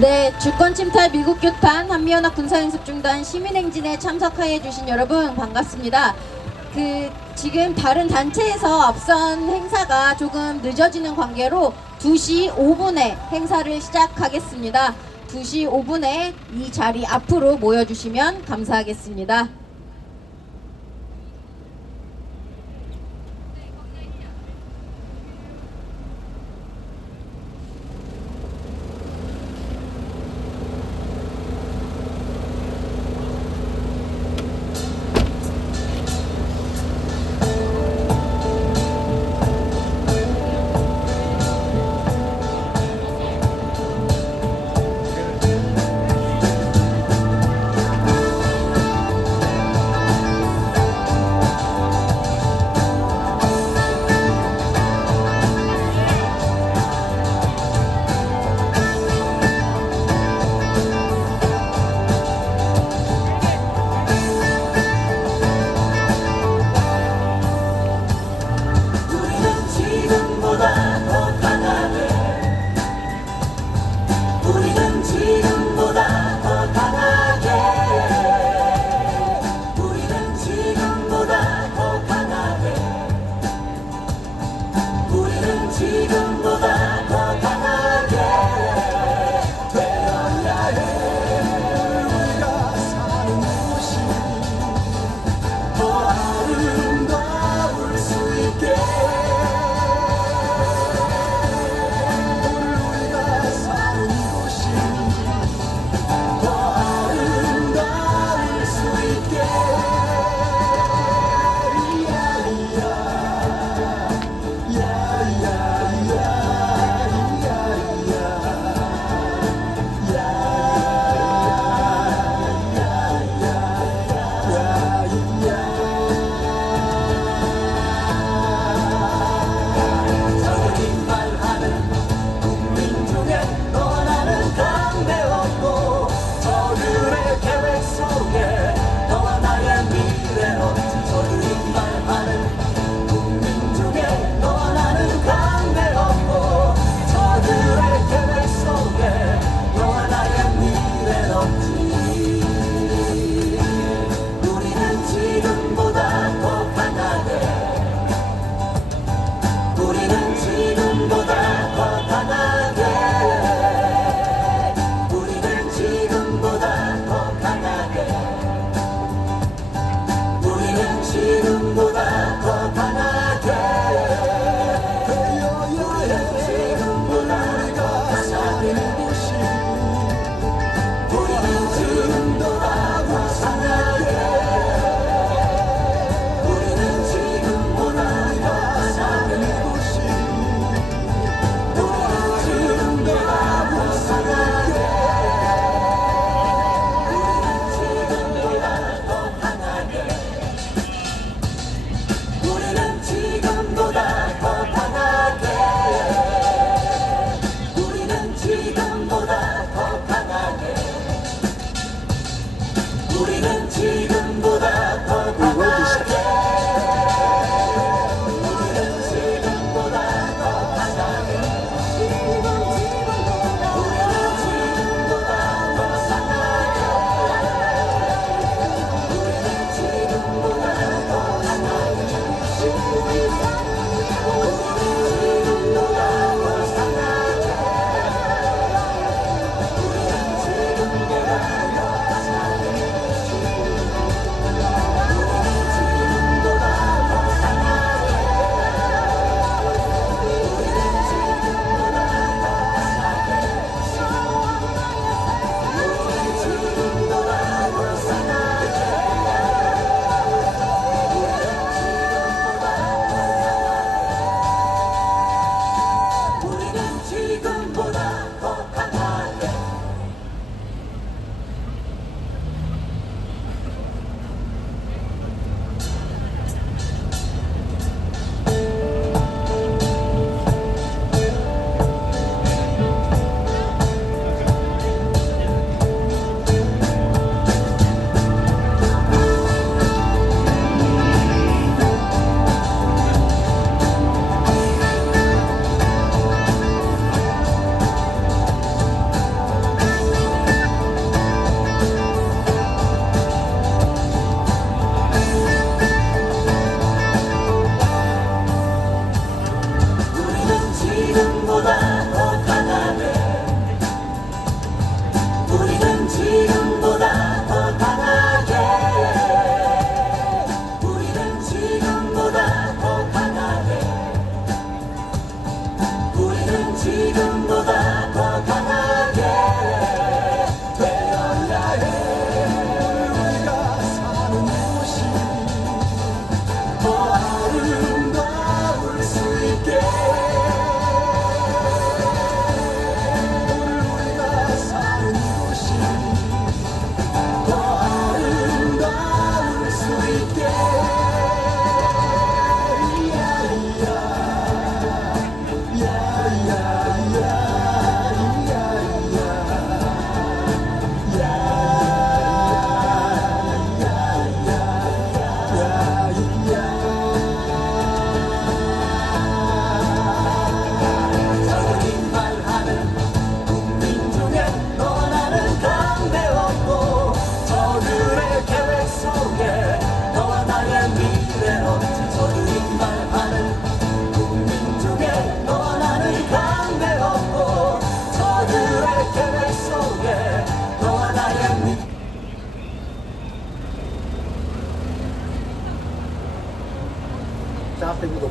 네, 주권 침탈 미국 교탄 한미연합 군사연습 중단 시민행진에 참석하여 주신 여러분 반갑습니다. 지금 다른 단체에서 앞선 행사가 조금 늦어지는 관계로 2시 5분에 행사를 시작하겠습니다. 2시 5분에 이 자리 앞으로 모여주시면 감사하겠습니다.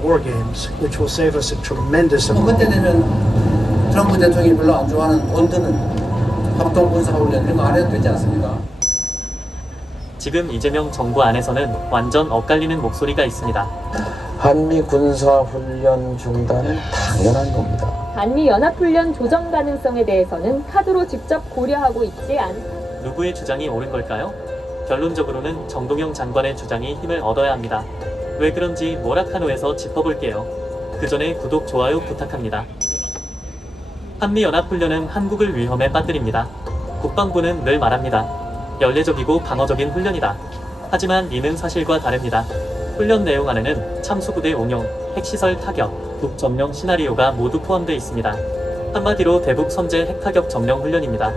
war games, which will save us a tremendous amount. 그때 되면 트럼프 대통령이 별로 안 좋아하는 언더는 합동 군사 훈련 이런 거 안 해도 되지 않습니까? 지금 이재명 정부 안에서는 완전 엇갈리는 목소리가 있습니다. 한미 군사훈련 중단은 당연한 겁니다. 한미 연합훈련 조정 가능성에 대해서는 카드로 직접 고려하고 있지 않. 누구의 주장이 옳은 걸까요? 결론적으로는 정동영 장관의 주장이 힘을 얻어야 합니다. 왜 그런지 모라카노에서 짚어볼게요. 그 전에 구독, 좋아요 부탁합니다. 한미연합훈련은 한국을 위험에 빠뜨립니다. 국방부는 늘 말합니다. 연례적이고 방어적인 훈련이다. 하지만 이는 사실과 다릅니다. 훈련 내용 안에는 참수부대 운용, 핵시설 타격, 북 점령 시나리오가 모두 포함되어 있습니다. 한마디로 대북 선제 핵타격 점령 훈련입니다.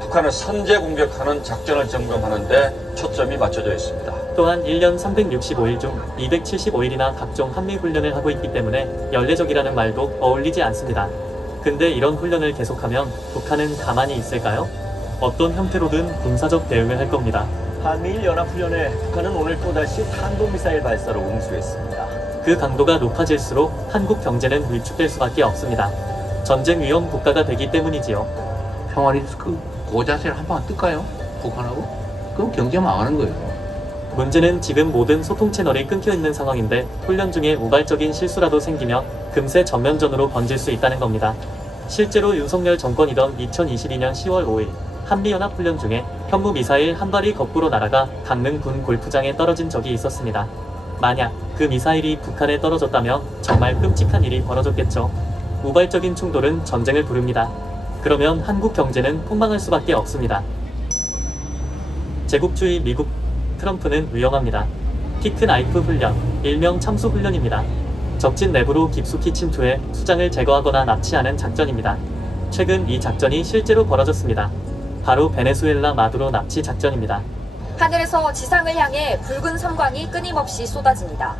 북한을 선제 공격하는 작전을 점검하는데 초점이 맞춰져 있습니다. 또한 1년 365일 중 275일이나 각종 한미훈련을 하고 있기 때문에 연례적이라는 말도 어울리지 않습니다. 근데 이런 훈련을 계속하면 북한은 가만히 있을까요? 어떤 형태로든 군사적 대응을 할 겁니다. 한미일 연합훈련에 북한은 오늘 또다시 탄도미사일 발사로 응수했습니다. 그 강도가 높아질수록 한국 경제는 위축될 수밖에 없습니다. 전쟁 위험 국가가 되기 때문이지요. 평화 리스크 고자세를 한 방 뜰까요? 북한하고? 그럼 경제 망하는 거예요. 문제는 지금 모든 소통 채널이 끊겨 있는 상황인데 훈련 중에 우발적인 실수라도 생기면 금세 전면전으로 번질 수 있다는 겁니다. 실제로 윤석열 정권이던 2022년 10월 5일 한미연합훈련 중에 현무 미사일 한 발이 거꾸로 날아가 강릉 군 골프장에 떨어진 적이 있었습니다. 만약 그 미사일이 북한에 떨어졌다면 정말 끔찍한 일이 벌어졌겠죠. 우발적인 충돌은 전쟁을 부릅니다. 그러면 한국 경제는 폭망할 수밖에 없습니다. 제국주의 미국 트럼프는 위험합니다. 티크나이프 훈련, 일명 참수 훈련입니다. 적진 내부로 깊숙이 침투해 수장을 제거하거나 납치하는 작전입니다. 최근 이 작전이 실제로 벌어졌습니다. 바로 베네수엘라 마두로 납치 작전입니다. 하늘에서 지상을 향해 붉은 섬광이 끊임없이 쏟아집니다.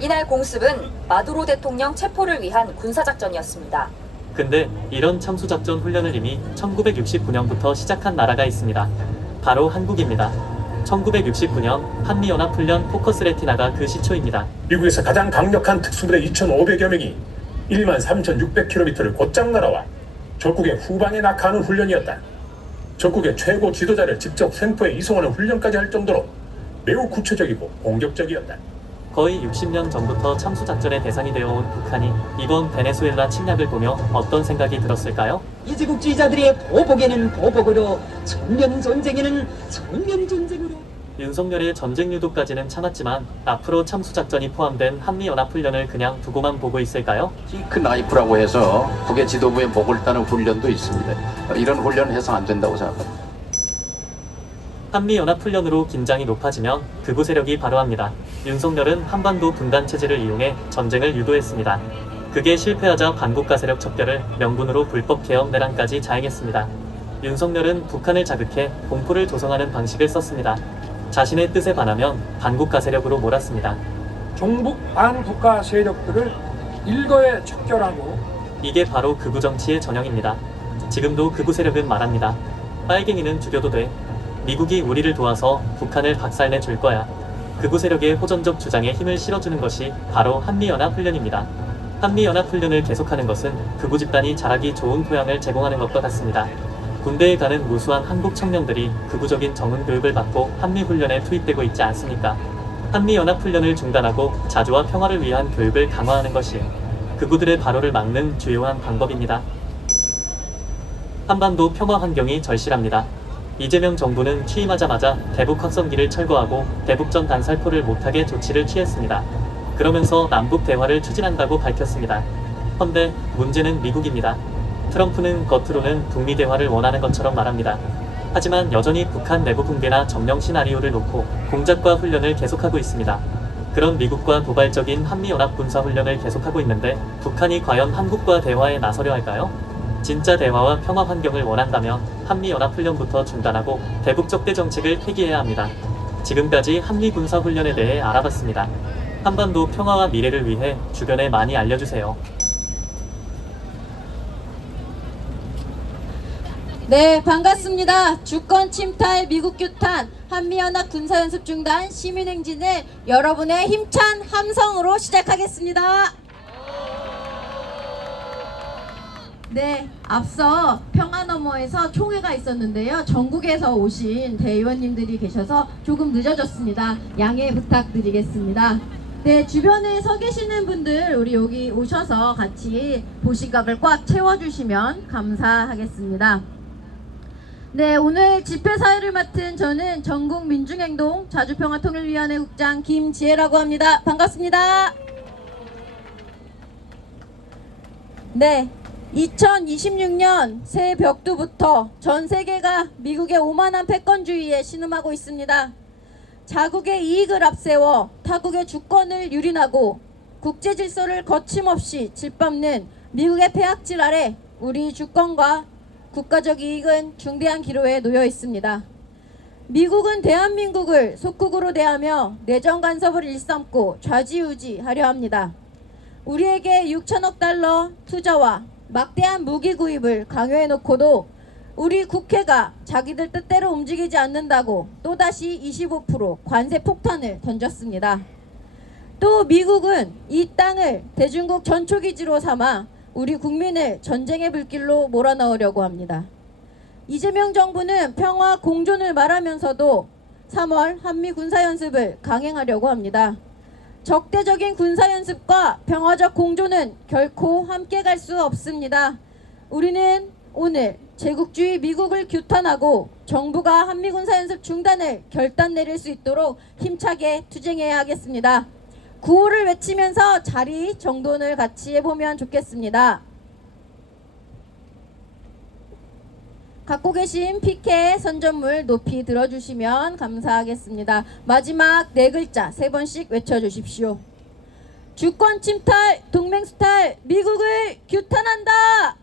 이날 공습은 마두로 대통령 체포를 위한 군사작전이었습니다. 근데 이런 참수작전 훈련을 이미 1969년부터 시작한 나라가 있습니다. 바로 한국입니다. 1969년 한미연합훈련 포커스 레티나가 그 시초입니다. 미국에서 가장 강력한 특수부대 2,500여 명이 13,600km를 곧장 날아와 적국의 후방에 낙하하는 훈련이었다. 적국의 최고 지도자를 직접 생포에 이송하는 훈련까지 할 정도로 매우 구체적이고 공격적이었다. 거의 60년 전부터 참수작전의 대상이 되어온 북한이 이번 베네수엘라 침략을 보며 어떤 생각이 들었을까요? 이제국주의자들의 보복에는 보복으로, 정면 전쟁에는 정면 전쟁으로. 윤석열의 전쟁 유도까지는 참았지만 앞으로 참수작전이 포함된 한미연합훈련을 그냥 두고만 보고 있을까요? 티크나이프라고 해서 북의 지도부에 목을 따는 훈련도 있습니다. 이런 훈련은 해서 안 된다고 생각합니다. 한미연합훈련으로 긴장이 높아지면 극우 세력이 발호합니다. 윤석열은 한반도 분단 체제를 이용해 전쟁을 유도했습니다. 그게 실패하자 반국가 세력 척결을 명분으로 불법 개혁 내란까지 자행했습니다. 윤석열은 북한을 자극해 공포를 조성하는 방식을 썼습니다. 자신의 뜻에 반하면 반국가 세력으로 몰았습니다. 종북 반국가 세력들을 일거에 척결하고 이게 바로 극우 정치의 전형입니다. 지금도 극우 세력은 말합니다. 빨갱이는 죽여도 돼. 미국이 우리를 도와서 북한을 박살내 줄 거야. 극우 세력의 호전적 주장에 힘을 실어주는 것이 바로 한미연합훈련입니다. 한미연합훈련을 계속하는 것은 극우 집단이 자라기 좋은 토양을 제공하는 것과 같습니다. 군대에 가는 무수한 한국 청년들이 극우적인 정훈 교육을 받고 한미훈련에 투입되고 있지 않습니까? 한미연합훈련을 중단하고 자주와 평화를 위한 교육을 강화하는 것이 극우들의 발호를 막는 주요한 방법입니다. 한반도 평화 환경이 절실합니다. 이재명 정부는 취임하자마자 대북 확성기를 철거하고 대북전 단살포를 못하게 조치를 취했습니다. 그러면서 남북 대화를 추진한다고 밝혔습니다. 헌데 문제는 미국입니다. 트럼프는 겉으로는 북미 대화를 원하는 것처럼 말합니다. 하지만 여전히 북한 내부 붕괴나 점령 시나리오를 놓고 공작과 훈련을 계속하고 있습니다. 그런 미국과 도발적인 한미연합 군사훈련을 계속하고 있는데 북한이 과연 한국과 대화에 나서려 할까요? 진짜 대화와 평화 환경을 원한다면 한미연합훈련부터 중단하고 대북적대 정책을 폐기해야 합니다. 지금까지 한미군사훈련에 대해 알아봤습니다. 한반도 평화와 미래를 위해 주변에 많이 알려주세요. 네, 반갑습니다. 주권 침탈, 미국 규탄, 한미연합 군사연습중단 시민행진을 여러분의 힘찬 함성으로 시작하겠습니다. 네, 앞서 평화너머에서 총회가 있었는데요. 전국에서 오신 대의원님들이 계셔서 조금 늦어졌습니다. 양해 부탁드리겠습니다. 네, 주변에 서 계시는 분들 우리 여기 오셔서 같이 보시각을 꽉 채워주시면 감사하겠습니다. 네, 오늘 집회 사회를 맡은 저는 전국민중행동 자주평화통일위원회 국장 김지혜라고 합니다. 반갑습니다. 네, 2026년 새 벽두부터 전 세계가 미국의 오만한 패권주의에 신음하고 있습니다. 자국의 이익을 앞세워 타국의 주권을 유린하고 국제 질서를 거침없이 짓밟는 미국의 폐악질 아래 우리 주권과 국가적 이익은 중대한 기로에 놓여 있습니다. 미국은 대한민국을 속국으로 대하며 내정 간섭을 일삼고 좌지우지하려 합니다. 우리에게 6천억 달러 투자와 막대한 무기 구입을 강요해놓고도 우리 국회가 자기들 뜻대로 움직이지 않는다고 또다시 25% 관세 폭탄을 던졌습니다. 또 미국은 이 땅을 대중국 전초기지로 삼아 우리 국민을 전쟁의 불길로 몰아넣으려고 합니다. 이재명 정부는 평화 공존을 말하면서도 3월 한미 군사연습을 강행하려고 합니다. 적대적인 군사연습과 평화적 공존은 결코 함께 갈 수 없습니다. 우리는 오늘 제국주의 미국을 규탄하고 정부가 한미 군사연습 중단을 결단 내릴 수 있도록 힘차게 투쟁해야 하겠습니다. 구호를 외치면서 자리 정돈을 같이 해보면 좋겠습니다. 갖고 계신 피켓 선전물 높이 들어주시면 감사하겠습니다. 마지막 네 글자 세 번씩 외쳐주십시오. 주권 침탈, 동맹 수탈, 미국을 규탄한다.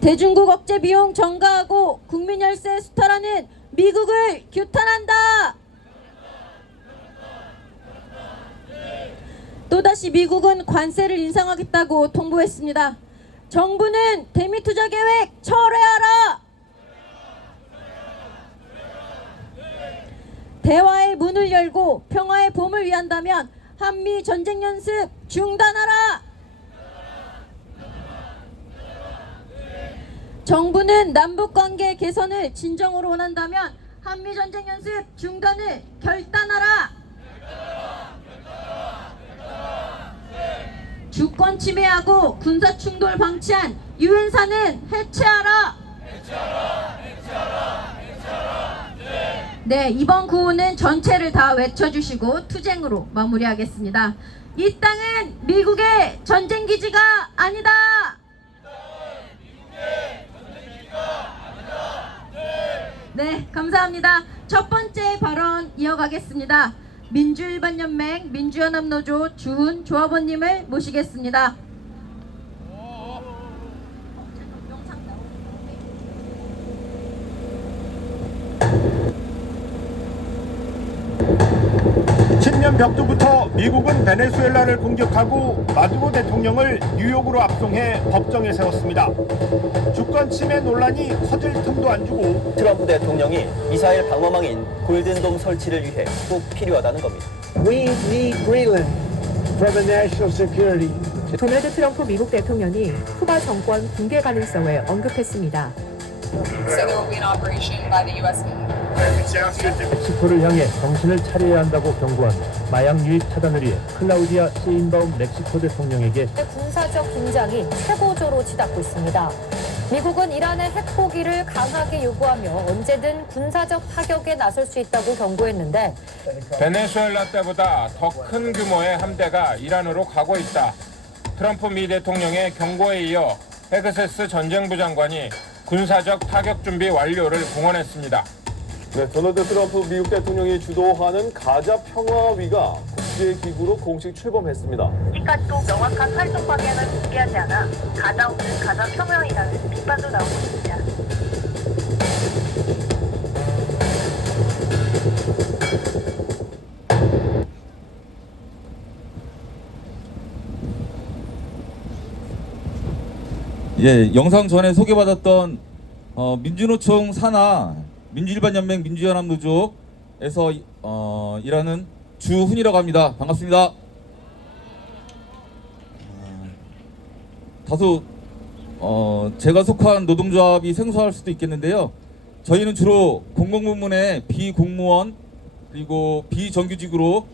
대중국 억제 비용 전가하고 국민 열세 수탈하는 미국을 규탄한다. 또다시 미국은 관세를 인상하겠다고 통보했습니다. 정부는 대미 투자 계획 철회하라. 대화의 문을 열고 평화의 봄을 위한다면 한미 전쟁 연습 중단하라. 정부는 남북관계 개선을 진정으로 원한다면 한미 전쟁 연습 중단을 결단하라. 주권 침해하고 군사 충돌 방치한 유엔사는 해체하라. 네, 이번 구호는 전체를 다 외쳐주시고 투쟁으로 마무리하겠습니다. 이 땅은 미국의 전쟁 기지가 아니다. 네, 감사합니다. 첫 번째 발언 이어가겠습니다. 민주일반연맹 민주연합노조 주훈 조합원님을 모시겠습니다. 신년 벽두부터 미국은 베네수엘라를 공격하고 마두로 대통령을 뉴욕으로 압송해 법정에 세웠습니다. 주권 침해 논란이 커질 틈도 안 주고 트럼프 대통령이 미사일 방어망인 골든돔 설치를 위해 꼭 필요하다는 겁니다. We need Greenland for the national security. 도널드 트럼프 미국 대통령이 쿠바 정권 붕괴 가능성을 언급했습니다. 멕시코를 향해 정신을 차려야 한다고 경고한 마약 유입 차단을 위해 클라우디아 시인바움 멕시코 대통령에게 군사적 긴장이 최고조로 치닫고 있습니다. 미국은 이란의 핵포기를 강하게 요구하며 언제든 군사적 타격에 나설 수 있다고 경고했는데 베네수엘라 때보다 더 큰 규모의 함대가 이란으로 가고 있다. 트럼프 미 대통령의 경고에 이어 헤그세스 전쟁부 장관이 군사적 타격 준비 완료를 공언했습니다. 네, 도널드 트럼프 미국 대통령이 주도하는 가자 평화위가 국제기구로 공식 출범했습니다. 아직까지도 명확한 활동 방향을 공개하지 않아 가자 없는 가자 평화위라는 비판도 나오고 있습니다. 예, 영상 전에 소개받았던 민주노총 산하 민주일반연맹 민주연합노조에서 일하는 주훈이라고 합니다. 반갑습니다. 다소 제가 속한 노동조합이 생소할 수도 있겠는데요. 저희는 주로 공공부문의 비공무원 그리고 비정규직으로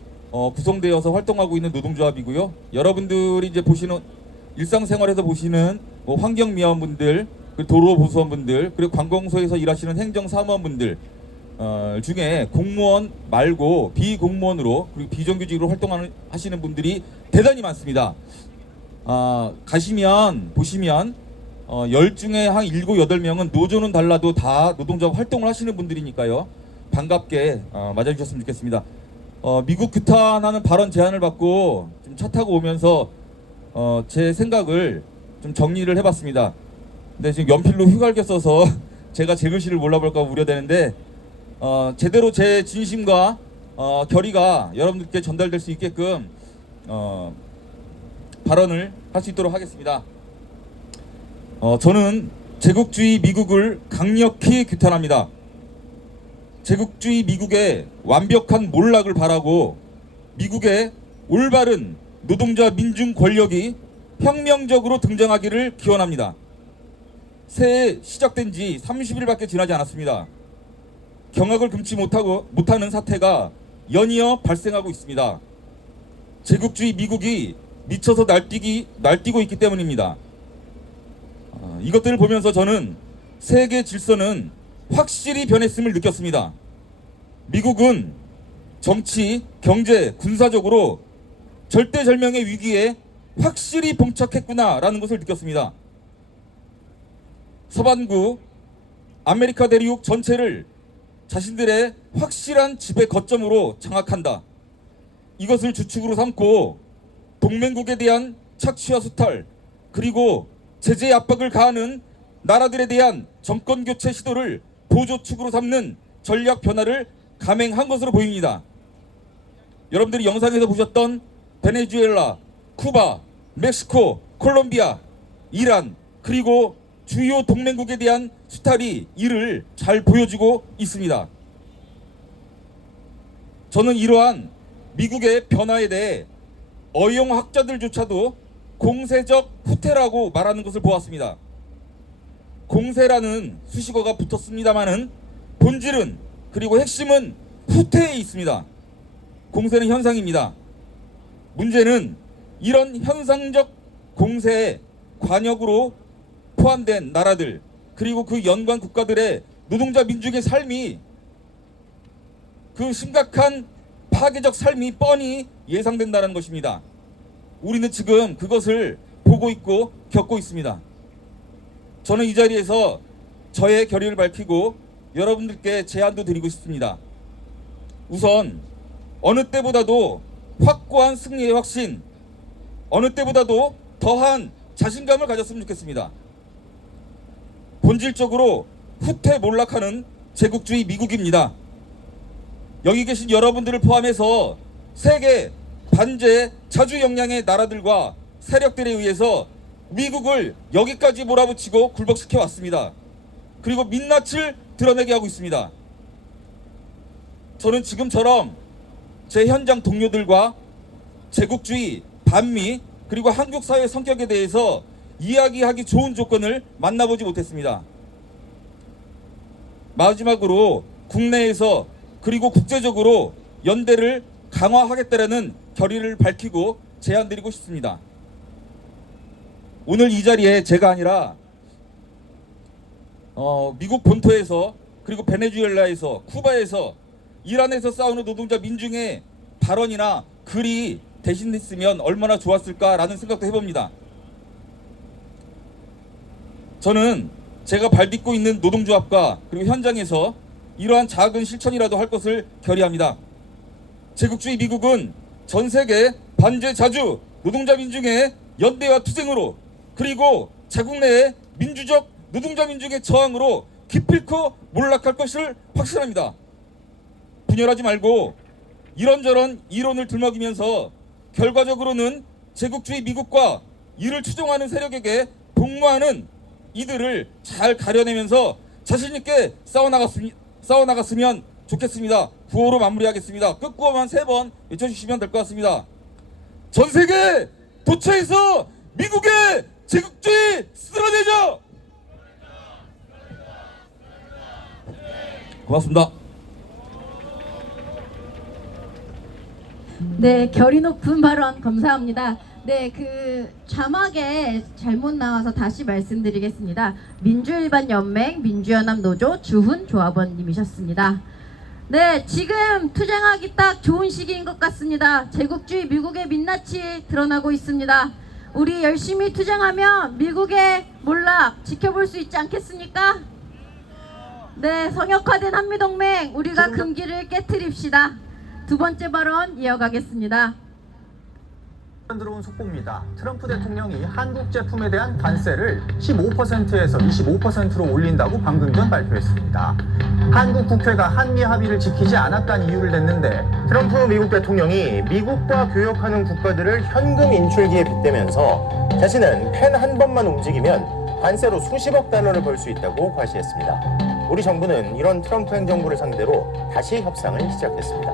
구성되어서 활동하고 있는 노동조합이고요. 여러분들이 이제 보시는 일상생활에서 보시는 뭐 환경미화원분들, 도로보수원분들, 그리고 관공서에서 일하시는 행정사무원분들 중에 공무원 말고 비공무원으로 그리고 비정규직으로 활동하시는 분들이 대단히 많습니다. 보시면 10 중에 한 7, 8명은 노조는 달라도 다 노동조합 활동을 하시는 분들이니까요. 반갑게 맞아주셨으면 좋겠습니다. 미국 규탄하는 발언 제안을 받고 좀 차 타고 오면서 제 생각을 좀 정리를 해봤습니다. 근데 지금 연필로 휘갈겨 써서 제가 제 글씨를 몰라볼까 우려되는데 제대로 제 진심과 결의가 여러분들께 전달될 수 있게끔 발언을 할 수 있도록 하겠습니다. 저는 제국주의 미국을 강력히 규탄합니다. 제국주의 미국의 완벽한 몰락을 바라고 미국의 올바른 노동자 민중 권력이 혁명적으로 등장하기를 기원합니다. 새해 시작된 지 30일밖에 지나지 않았습니다. 경악을 금치 못하는 사태가 연이어 발생하고 있습니다. 제국주의 미국이 미쳐서 날뛰고 있기 때문입니다. 이것들을 보면서 저는 세계 질서는 확실히 변했음을 느꼈습니다. 미국은 정치, 경제, 군사적으로 절대절명의 위기에 확실히 봉착했구나라는 것을 느꼈습니다. 서반구 아메리카 대륙 전체를 자신들의 확실한 지배 거점으로 장악한다. 이것을 주축으로 삼고 동맹국에 대한 착취와 수탈 그리고 제재 압박을 가하는 나라들에 대한 정권 교체 시도를 보조축으로 삼는 전략 변화를 감행한 것으로 보입니다. 여러분들이 영상에서 보셨던 베네수엘라, 쿠바, 멕시코, 콜롬비아, 이란 그리고 주요 동맹국에 대한 수탈이 이를 잘 보여주고 있습니다. 저는 이러한 미국의 변화에 대해 어용학자들조차도 공세적 후퇴라고 말하는 것을 보았습니다. 공세라는 수식어가 붙었습니다마는 본질은 그리고 핵심은 후퇴에 있습니다. 공세는 현상입니다. 문제는 이런 현상적 공세에 관역으로 포함된 나라들 그리고 그 연관 국가들의 노동자 민중의 삶이 그 심각한 파괴적 삶이 뻔히 예상된다는 것입니다. 우리는 지금 그것을 보고 있고 겪고 있습니다. 저는 이 자리에서 저의 결의를 밝히고 여러분들께 제안도 드리고 싶습니다. 우선 어느 때보다도 확고한 승리의 확신, 어느 때보다도 더한 자신감을 가졌으면 좋겠습니다. 본질적으로 후퇴 몰락하는 제국주의 미국입니다. 여기 계신 여러분들을 포함해서 세계 반제 자주 역량의 나라들과 세력들에 의해서 미국을 여기까지 몰아붙이고 굴복시켜 왔습니다. 그리고 민낯을 드러내게 하고 있습니다. 저는 지금처럼 제 현장 동료들과 제국주의, 반미, 그리고 한국 사회 성격에 대해서 이야기하기 좋은 조건을 만나보지 못했습니다. 마지막으로 국내에서 그리고 국제적으로 연대를 강화하겠다라는 결의를 밝히고 제안드리고 싶습니다. 오늘 이 자리에 제가 아니라 미국 본토에서 그리고 베네수엘라에서 쿠바에서 이란에서 싸우는 노동자 민중의 발언이나 글이 대신했으면 얼마나 좋았을까라는 생각도 해봅니다. 저는 제가 발딛고 있는 노동조합과 그리고 현장에서 이러한 작은 실천이라도 할 것을 결의합니다. 제국주의 미국은 전 세계 반제 자주 노동자 민중의 연대와 투쟁으로 그리고 자국 내의 민주적 노동자 민중의 저항으로 기필코 몰락할 것을 확신합니다. 분열하지 말고 이런저런 이론을 들먹이면서 결과적으로는 제국주의 미국과 이를 추종하는 세력에게 복무하는 이들을 잘 가려내면서 자신있게 싸워나갔으면 좋겠습니다. 구호로 마무리하겠습니다. 끝구호만 3번 외쳐주시면 될 것 같습니다. 전세계 도처에서 미국의 제국주의 쓸어내자! 고맙습니다. 네, 결의 높은 발언 감사합니다. 네, 그 자막에 잘못 나와서 다시 말씀드리겠습니다. 민주일반연맹 민주연합노조 주훈 조합원님이셨습니다. 네, 지금 투쟁하기 딱 좋은 시기인 것 같습니다. 제국주의 미국의 민낯이 드러나고 있습니다. 우리 열심히 투쟁하면 미국의 몰락 지켜볼 수 있지 않겠습니까? 네, 성역화된 한미동맹 우리가 금기를 깨트립시다. 두 번째 발언 이어가겠습니다. 들어온 속보입니다. 트럼프 대통령이 한국 제품에 대한 관세를 15%에서 25%로 올린다고 방금 전 발표했습니다. 한국 국회가 한미 합의를 지키지 않았다는 이유를 댔는데 트럼프 미국 대통령이 미국과 교역하는 국가들을 현금 인출기에 빗대면서 자신은 펜 한 번만 움직이면 관세로 수십억 달러를 벌 수 있다고 과시했습니다. 우리 정부는 이런 트럼프 행정부를 상대로 다시 협상을 시작했습니다.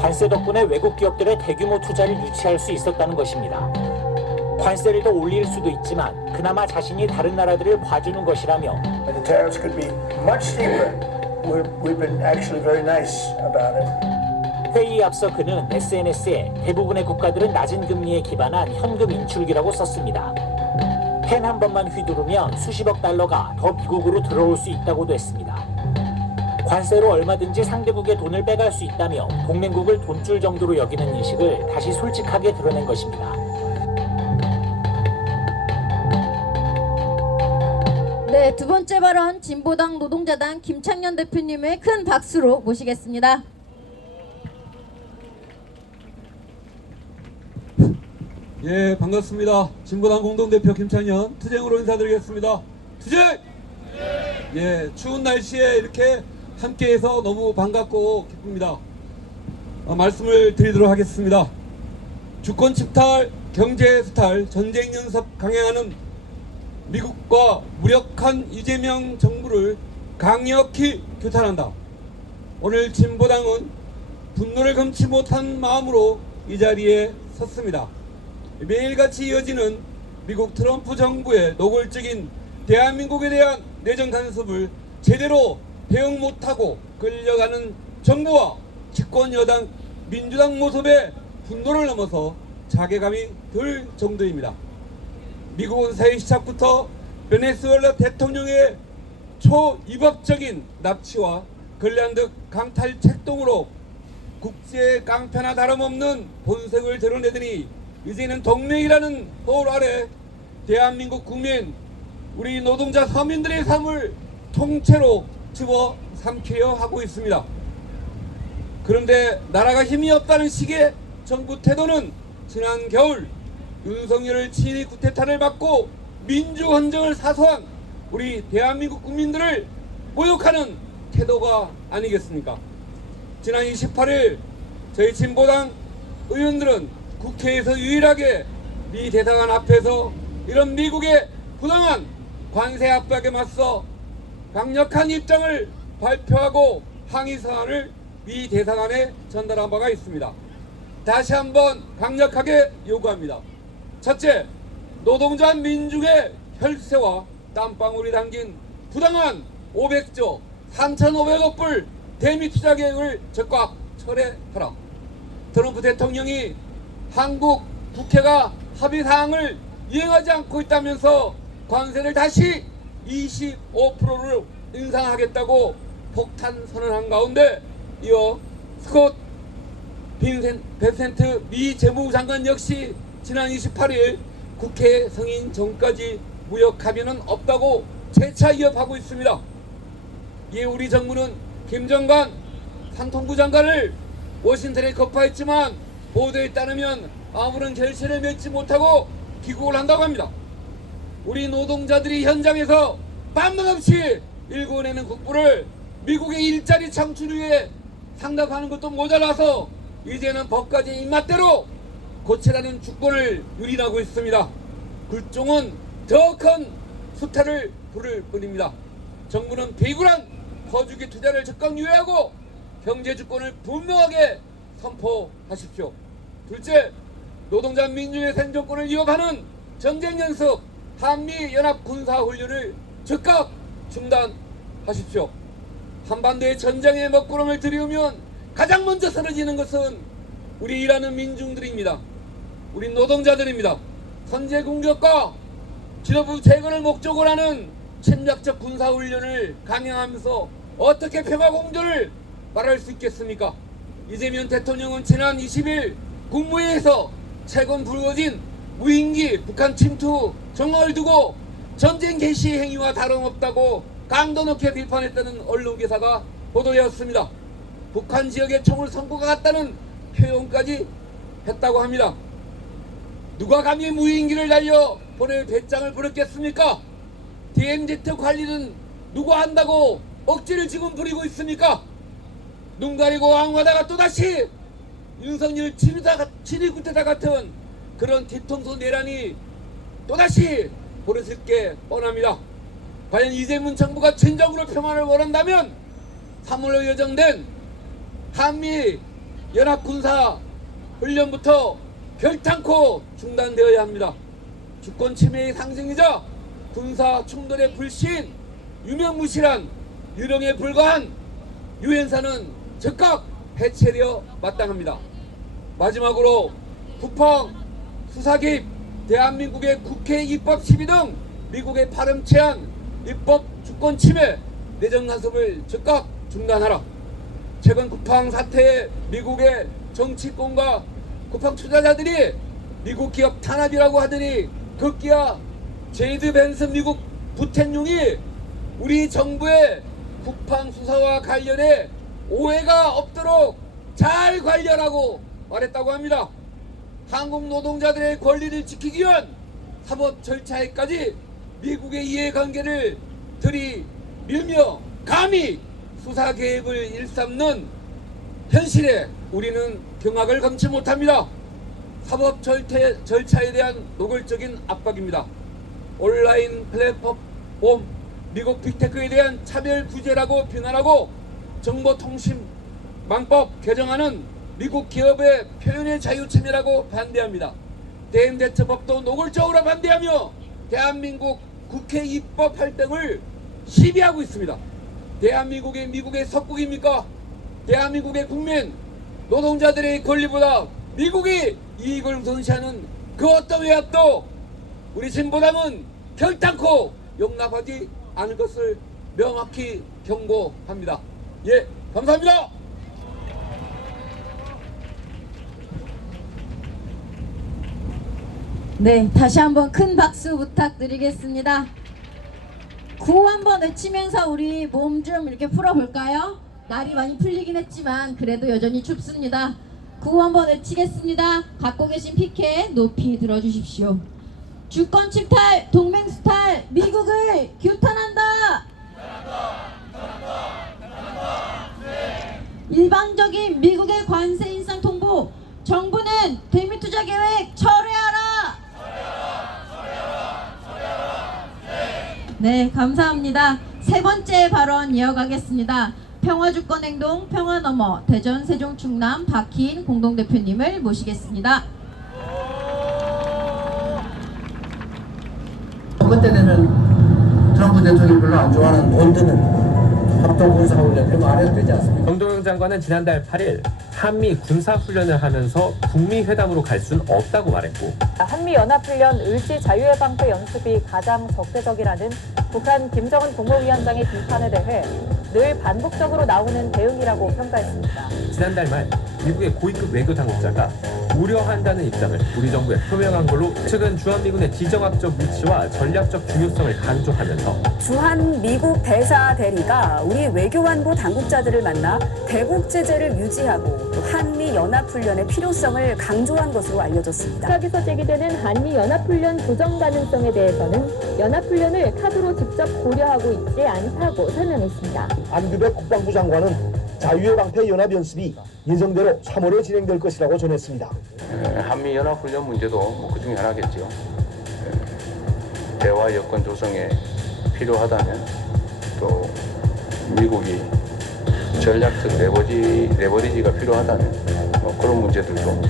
관세 덕분에 외국 기업들의 대규모 투자를 유치할 수 있었다는 것입니다. 관세를 더 올릴 수도 있지만 그나마 자신이 다른 나라들을 봐주는 것이라며 The tariffs could be much steeper. We've been actually very nice about it. 회의에 앞서 그는 SNS에 대부분의 국가들은 낮은 금리에 기반한 현금 인출기라고 썼습니다. 펜 한 번만 휘두르면 수십억 달러가 더 미국으로 들어올 수 있다고도 했습니다. 관세로 얼마든지 상대국의 돈을 빼갈 수 있다며 동맹국을 돈줄 정도로 여기는 인식을 다시 솔직하게 드러낸 것입니다. 네, 두 번째 발언 진보당 노동자당 김창년 대표님을 큰 박수로 모시겠습니다. 예, 반갑습니다. 진보당 공동대표 김창년, 투쟁으로 인사드리겠습니다. 투쟁! 예, 추운 날씨에 이렇게 함께해서 너무 반갑고 기쁩니다. 말씀을 드리도록 하겠습니다. 주권 침탈, 경제 수탈, 전쟁 연습 강행하는 미국과 무력한 이재명 정부를 강력히 규탄한다. 오늘 진보당은 분노를 금치 못한 마음으로 이 자리에 섰습니다. 매일같이 이어지는 미국 트럼프 정부의 노골적인 대한민국에 대한 내정 간섭을 제대로 대응 못하고 끌려가는 정부와 집권 여당 민주당 모습에 분노를 넘어서 자괴감이 들 정도입니다. 미국은 사회 시작부터 베네수엘라 대통령의 초위법적인 납치와 근량득 강탈 책동으로 국제 깡패나 다름없는 본색을 드러내더니 이제는 동맹이라는 허울 아래 대한민국 국민, 우리 노동자 서민들의 삶을 통째로 집어 삼키려 하고 있습니다. 그런데 나라가 힘이 없다는 식의 정부 태도는 지난 겨울 윤석열을 친위 쿠데타를 막고 민주헌정을 사수한 우리 대한민국 국민들을 모욕하는 태도가 아니겠습니까? 지난 28일 저희 진보당 의원들은 국회에서 유일하게 미 대사관 앞에서 이런 미국의 부당한 관세 압박에 맞서 강력한 입장을 발표하고 항의 사안을 미 대사관에 전달한 바가 있습니다. 다시 한번 강력하게 요구합니다. 첫째, 노동자 민중의 혈세와 땀방울이 담긴 부당한 500조 3,500억 불 대미 투자 계획을 즉각 철회하라. 트럼프 대통령이 한국 국회가 합의 사항을 이행하지 않고 있다면서 관세를 다시 25%로 인상하겠다고 폭탄 선언한 가운데 이어 스콧 베센트 미 재무부 장관 역시 지난 28일 국회 승인 전까지 무역 합의는 없다고 재차 위협하고 있습니다. 이에 우리 정부는 김정관 상통부 장관을 워싱턴에 거파했지만 보도에 따르면 아무런 결실을 맺지 못하고 귀국을 한다고 합니다. 우리 노동자들이 현장에서 빰만없이 일궈내는 국부를 미국의 일자리 창출 위해 상납하는 것도 모자라서 이제는 법까지 입맛대로 고치라는 주권을 유린하고 있습니다. 굴종은 더 큰 수탈을 부를 뿐입니다. 정부는 비굴한 거주기 투자를 적극 유예하고 경제 주권을 분명하게 선포하십시오. 둘째, 노동자 민주의 생존권을 위협하는 전쟁 연습 한미 연합 군사 훈련을 즉각 중단하십시오. 한반도의 전쟁의 먹구름을 들이우면 가장 먼저 쓰러지는 것은 우리 일하는 민중들입니다. 우리 노동자들입니다. 선제 공격과 지도부 재건을 목적으로 하는 침략적 군사훈련을 강행하면서 어떻게 평화공조를 말할 수 있겠습니까? 이재명 대통령은 지난 20일 국무회의에서 최근 불거진 무인기 북한 침투 정황을 두고 전쟁 개시 행위와 다름없다고 강도 높게 비판했다는 언론 기사가 보도되었습니다. 북한 지역에 총을 쏜 것 같다는 표현까지 했다고 합니다. 누가 감히 무인기를 날려 보낼 배짱을 부렸겠습니까? DMZ 관리는 누가 한다고 억지를 지금 부리고 있습니까? 눈 가리고 앙하다가 또다시 윤석열 친위구태자 같은 그런 뒤통수 내란이 또다시 벌어질 게 뻔합니다. 과연 이재명 정부가 진정으로 평화를 원한다면 3월로 예정된 한미 연합군사 훈련부터 결탄코 중단되어야 합니다. 주권 침해의 상징이자 군사 충돌의 불신, 유명무실한 유령에 불과한 유엔사는 즉각 해체되어 마땅합니다. 마지막으로 쿠팡, 수사 개입, 대한민국의 국회 입법 시비 등 미국의 파렴치한 입법 주권 침해, 내정 간섭을 즉각 중단하라. 최근 쿠팡 사태에 미국의 정치권과 쿠팡 투자자들이 미국 기업 탄압이라고 하더니 급기야 제이드 벤슨 미국 부텐용이 우리 정부의 쿠팡 수사와 관련해 오해가 없도록 잘 관리하라고 말했다고 합니다. 한국 노동자들의 권리를 지키기 위한 사법 절차에까지 미국의 이해관계를 들이밀며 감히 수사 계획을 일삼는 현실에 우리는 경악을 금치 못합니다. 사법 절차에 대한 노골적인 압박입니다. 온라인 플랫폼, 미국 빅테크에 대한 차별 규제라고 비난하고 정보통신망법 개정안은 미국 기업의 표현의 자유 침해라고 반대합니다. 대행대처법도 노골적으로 반대하며 대한민국 국회 입법 활동을 시비하고 있습니다. 대한민국이 미국의 석국입니까? 대한민국의 국민 노동자들의 권리보다 미국이 이익을 우선시하는 그 어떤 외압도 우리 진보당은 결단코 용납하지 않을 것을 명확히 경고합니다. 예, 감사합니다. 네, 다시 한번 큰 박수 부탁드리겠습니다. 구호 한번 외치면서 우리 몸 좀 이렇게 풀어볼까요? 날이 많이 풀리긴 했지만 그래도 여전히 춥습니다. 구호 한번 외치겠습니다. 갖고 계신 피켓 높이 들어주십시오. 주권 침탈, 동맹 수탈, 미국을 규탄한다. 일방적인 미국의 관세 인상 통보, 정부는 대미 투자 계획 철회하라. 네, 감사합니다. 세 번째 발언 이어가겠습니다. 평화주권행동 평화너머 대전 세종 충남 박희인 공동대표님을 모시겠습니다. 그때 되면 트럼프 대통령이 별로 안 좋아하는 돈 드는 합동군사훈련 이런 거 안 해도 되지 않습니까? 정동영 장관은 지난달 8일 한미 군사훈련을 하면서 북미회담으로 갈 수는 없다고 말했고, 한미연합훈련 을지자유해방패 연습이 가장 적대적이라는 북한 김정은 국무위원장의 비판에 대해 늘 반복적으로 나오는 대응이라고 평가했습니다. 지난달 말 미국의 고위급 외교 당국자가 우려한다는 입장을 우리 정부에 표명한 걸로 최근 주한미군의 지정학적 위치와 전략적 중요성을 강조하면서 주한 미국 대사 대리가 우리 외교안보 당국자들을 만나 대북 제재를 유지하고 또 한미 연합훈련의 필요성을 강조한 것으로 알려졌습니다. 여기서 제기되는 한미 연합훈련 조정 가능성에 대해서는 연합훈련을 카드로 직접 고려하고 있지 않다고 설명했습니다. 안규백 국방부 장관은 자유해방패 연합연습이 예정대로 3월에 진행될 것이라고 전했습니다. 한미 연합훈련 문제도 그중 하나겠죠. 대화 여건 조성에 필요하다면 또 미국이 전략적 레버리지가 필요하다면 뭐 그런 문제들도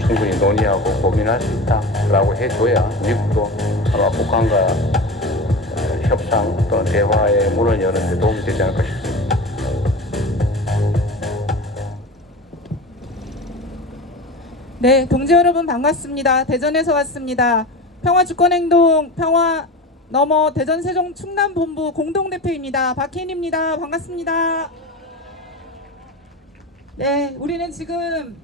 충분히 논의하고 고민할 수 있다라고 해줘야 미국도 아마 북한과 협상 또는 대화의 문을 여는 데 도움이 되지 않을까 싶습니다. 네, 동지 여러분 반갑습니다. 대전에서 왔습니다. 평화주권행동 평화 넘어 대전 세종 충남본부 공동대표입니다. 박혜인입니다. 반갑습니다. 네, 우리는 지금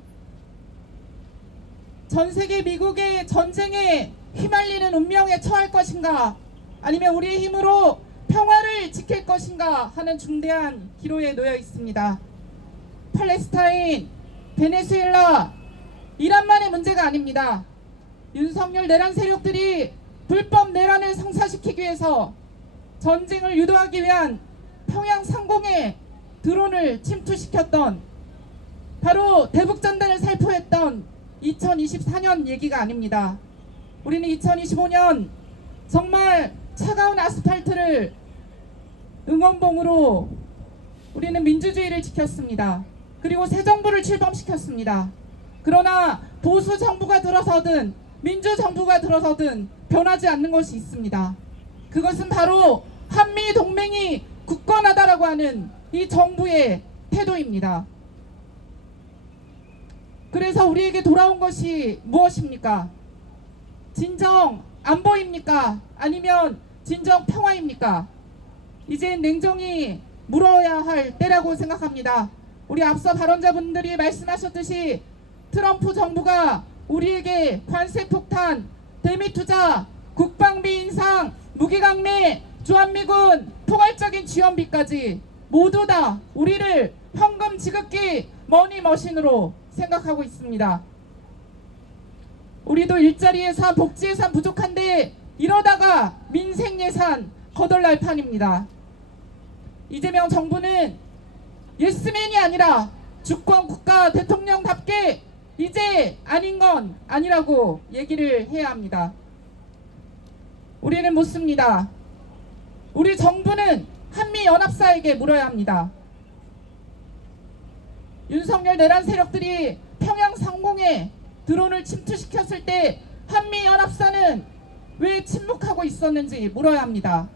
전 세계 미국의 전쟁에 휘말리는 운명에 처할 것인가, 아니면 우리의 힘으로 평화를 지킬 것인가 하는 중대한 기로에 놓여 있습니다. 팔레스타인, 베네수엘라, 이란만의 문제가 아닙니다. 윤석열 내란 세력들이 불법 내란을 성사시키기 위해서 전쟁을 유도하기 위한 평양 상공에 드론을 침투시켰던, 바로 대북전단을 살포했던 2024년 얘기가 아닙니다. 우리는 2025년 정말 차가운 아스팔트를 응원봉으로 우리는 민주주의를 지켰습니다. 그리고 새 정부를 출범시켰습니다. 그러나 보수 정부가 들어서든 민주 정부가 들어서든 변하지 않는 것이 있습니다. 그것은 바로 한미 동맹이 굳건하다라고 하는 이 정부의 태도입니다. 그래서 우리에게 돌아온 것이 무엇입니까? 진정 안보입니까? 아니면 진정 평화입니까? 이제 냉정히 물어야 할 때라고 생각합니다. 우리 앞서 발언자분들이 말씀하셨듯이 트럼프 정부가 우리에게 관세 폭탄, 대미 투자, 국방비 인상, 무기 강매, 주한미군 포괄적인 지원비까지 모두 다 우리를 현금 지급기 머니머신으로 생각하고 있습니다. 우리도 일자리 예산, 복지 예산 부족한데 이러다가 민생 예산 거덜날 판입니다. 이재명 정부는 예스맨이 아니라 주권 국가 대통령답게 이제 아닌 건 아니라고 얘기를 해야 합니다. 우리는 묻습니다. 우리 정부는 한미연합사에게 물어야 합니다. 윤석열 내란 세력들이 평양 상공에 드론을 침투시켰을 때 한미연합사는 왜 침묵하고 있었는지 물어야 합니다.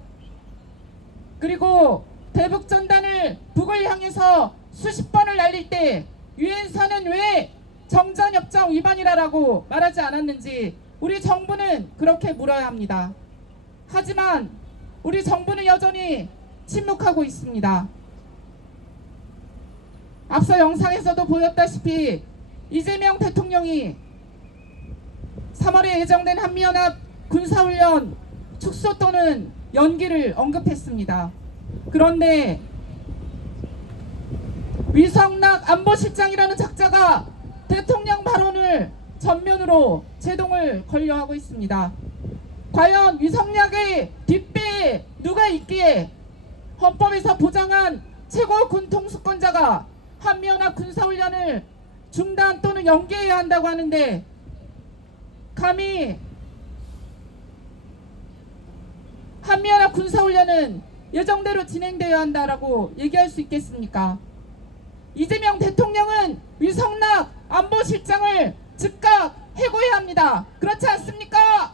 그리고 대북전단을 북을 향해서 수십 번을 날릴 때 유엔사는 왜 정전협정 위반이라고 말하지 않았는지 우리 정부는 그렇게 물어야 합니다. 하지만 우리 정부는 여전히 침묵하고 있습니다. 앞서 영상에서도 보였다시피 이재명 대통령이 3월에 예정된 한미연합 군사훈련 축소 또는 연기를 언급했습니다. 그런데 위성락 안보실장이라는 작자가 대통령 발언을 전면으로 제동을 걸려하고 있습니다. 과연 위성락의 뒷배에 누가 있기에 헌법에서 보장한 최고 군통수권자가 한미연합 군사훈련을 중단 또는 연기해야 한다고 하는데 감히 한미연합 군사훈련은 예정대로 진행되어야 한다라고 얘기할 수 있겠습니까? 이재명 대통령은 위성락 안보실장을 즉각 해고해야 합니다. 그렇지 않습니까?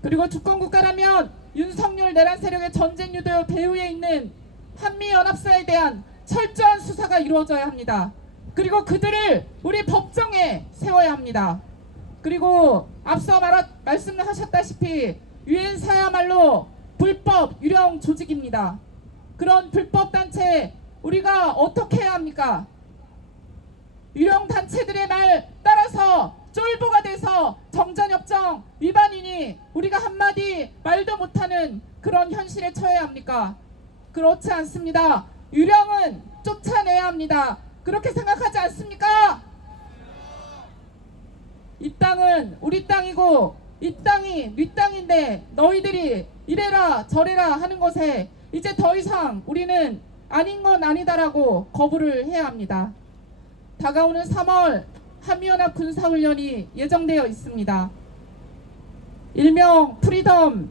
그리고 주권국가라면 윤석열 내란 세력의 전쟁 유도 배후에 있는 한미연합사에 대한 철저한 수사가 이루어져야 합니다. 그리고 그들을 우리 법정에 세워야 합니다. 그리고 앞서 말씀하셨다시피 유엔사야말로 불법 유령 조직입니다. 그런 불법 단체 우리가 어떻게 해야 합니까? 유령 단체들의 말 따라서 쫄보가 돼서 정전협정 위반이니 우리가 한마디 말도 못하는 그런 현실에 처해야 합니까? 그렇지 않습니다. 유령은 쫓아내야 합니다. 그렇게 생각하지 않습니까? 이 땅은 우리 땅이고 이 땅이 네 땅인데 너희들이 이래라 저래라 하는 것에 이제 더 이상 우리는 아닌 건 아니다라고 거부를 해야 합니다. 다가오는 3월 한미연합 군사훈련이 예정되어 있습니다. 일명 프리덤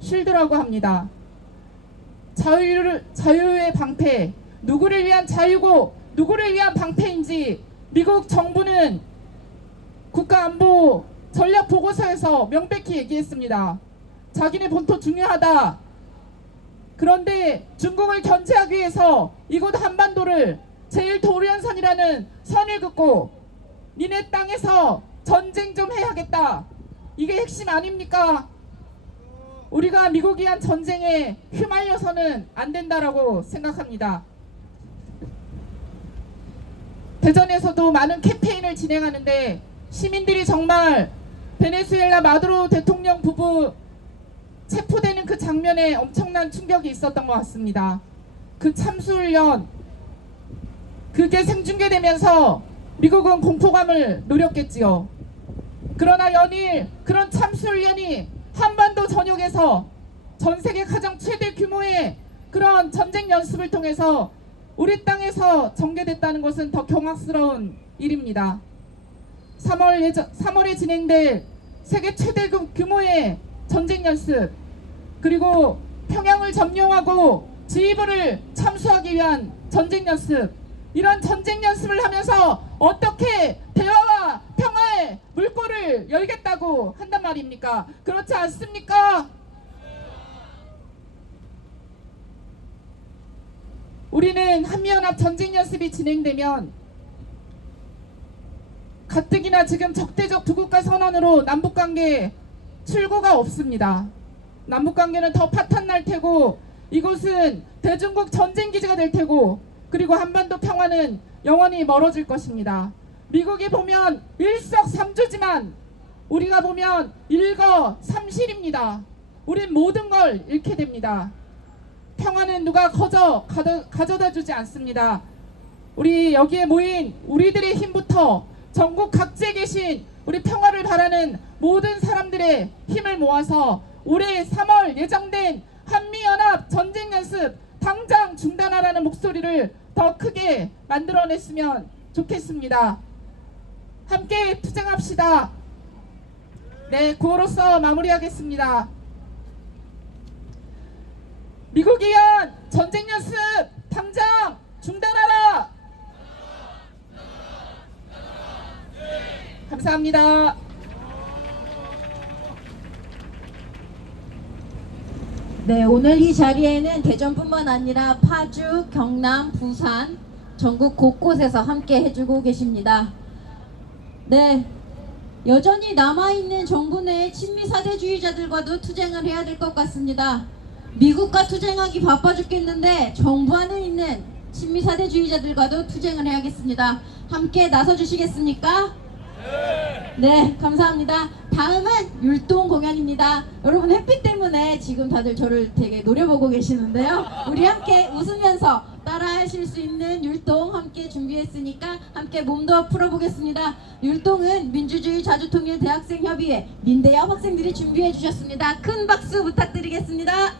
쉴드라고 합니다. 자유의 방패, 누구를 위한 자유고 누구를 위한 방패인지 미국 정부는 국가안보 전략 보고서에서 명백히 얘기했습니다. 자기네 본토 중요하다. 그런데 중국을 견제하기 위해서 이곳 한반도를 제1도련선이라는 선을 긋고 니네 땅에서 전쟁 좀 해야겠다. 이게 핵심 아닙니까? 우리가 미국이 한 전쟁에 휘말려서는 안 된다라고 생각합니다. 대전에서도 많은 캠페인을 진행하는데 시민들이 정말 베네수엘라 마두로 대통령 부부 체포되는 그 장면에 엄청난 충격이 있었던 것 같습니다. 그 참수훈련 그게 생중계되면서 미국은 공포감을 누렸겠지요. 그러나 연일 그런 참수훈련이 한반도 전역에서 전 세계 가장 최대 규모의 그런 전쟁 연습을 통해서 우리 땅에서 전개됐다는 것은 더 경악스러운 일입니다. 3월에 진행될 세계 최대 규모의 전쟁 연습, 그리고 평양을 점령하고 지휘부를 참수하기 위한 전쟁 연습, 이런 전쟁 연습을 하면서 어떻게 대화와 평화의 물꼬를 열겠다고 한단 말입니까? 그렇지 않습니까? 우리는 한미연합 전쟁 연습이 진행되면 가뜩이나 지금 적대적 두 국가 선언으로 남북관계 출구가 없습니다. 남북관계는 더 파탄 날 테고 이곳은 대중국 전쟁기지가 될 테고 그리고 한반도 평화는 영원히 멀어질 것입니다. 미국이 보면 일석삼조지만 우리가 보면 일거삼실입니다. 우린 모든 걸 잃게 됩니다. 평화는 누가 가져다 주지 않습니다. 우리 여기에 모인 우리들의 힘부터 전국 각지에 계신 우리 평화를 바라는 모든 사람들의 힘을 모아서 올해 3월 예정된 한미연합 전쟁연습 당장 중단하라는 목소리를 더 크게 만들어냈으면 좋겠습니다. 함께 투쟁합시다. 네, 구호로서 마무리하겠습니다. 미국에 의한 전쟁연습 당장 중단하라. 감사합니다. 네, 오늘 이 자리에는 대전뿐만 아니라 파주, 경남, 부산, 전국 곳곳에서 함께 해주고 계십니다. 네, 여전히 남아있는 정부 내 친미 사대주의자들과도 투쟁을 해야 될 것 같습니다. 미국과 투쟁하기 바빠 죽겠는데 정부 안에 있는 친미 사대주의자들과도 투쟁을 해야겠습니다. 함께 나서 주시겠습니까? 네, 감사합니다. 다음은 율동 공연입니다. 여러분 햇빛 때문에 지금 다들 저를 되게 노려보고 계시는데요. 우리 함께 웃으면서 따라 하실 수 있는 율동 함께 준비했으니까 함께 몸도 풀어보겠습니다. 율동은 민주주의 자주통일 대학생협의회 민대협 학생들이 준비해 주셨습니다. 큰 박수 부탁드리겠습니다.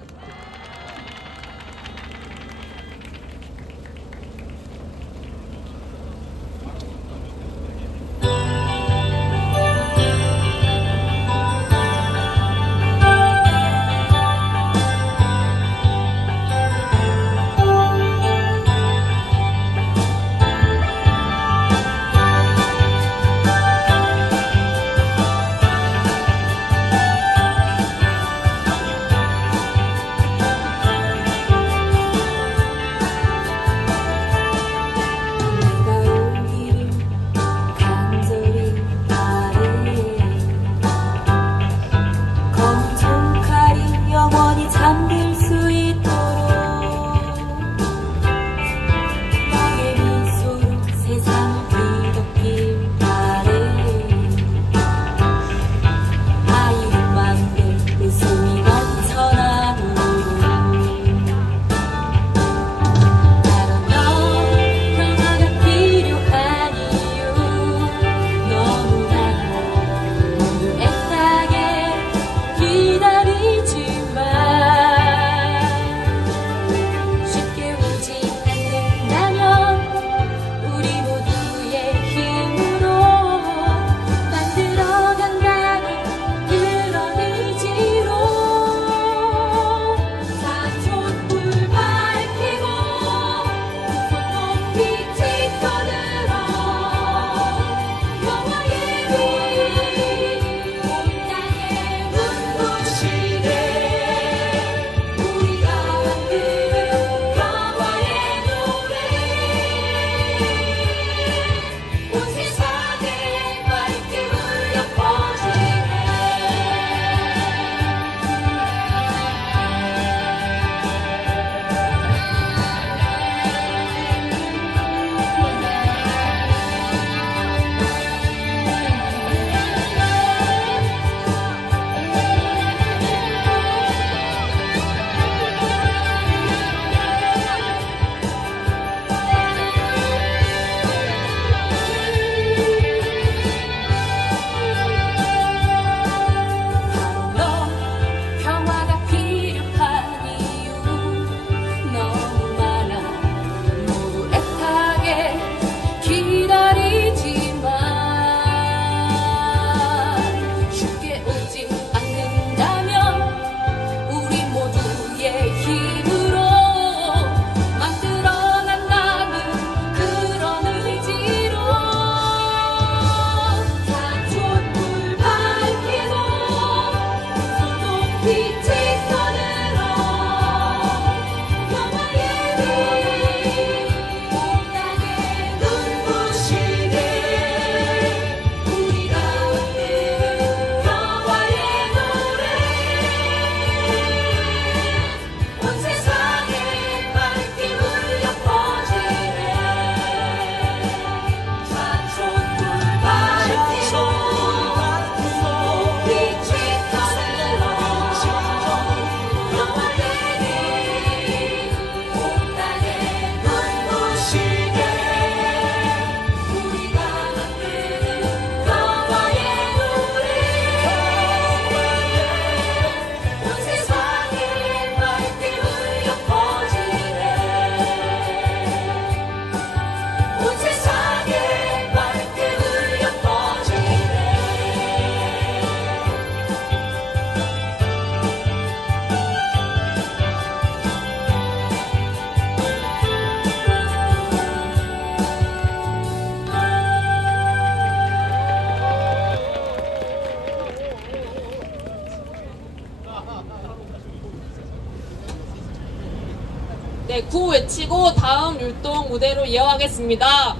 네, 구호 외치고 다음 율동 무대로 이어가겠습니다.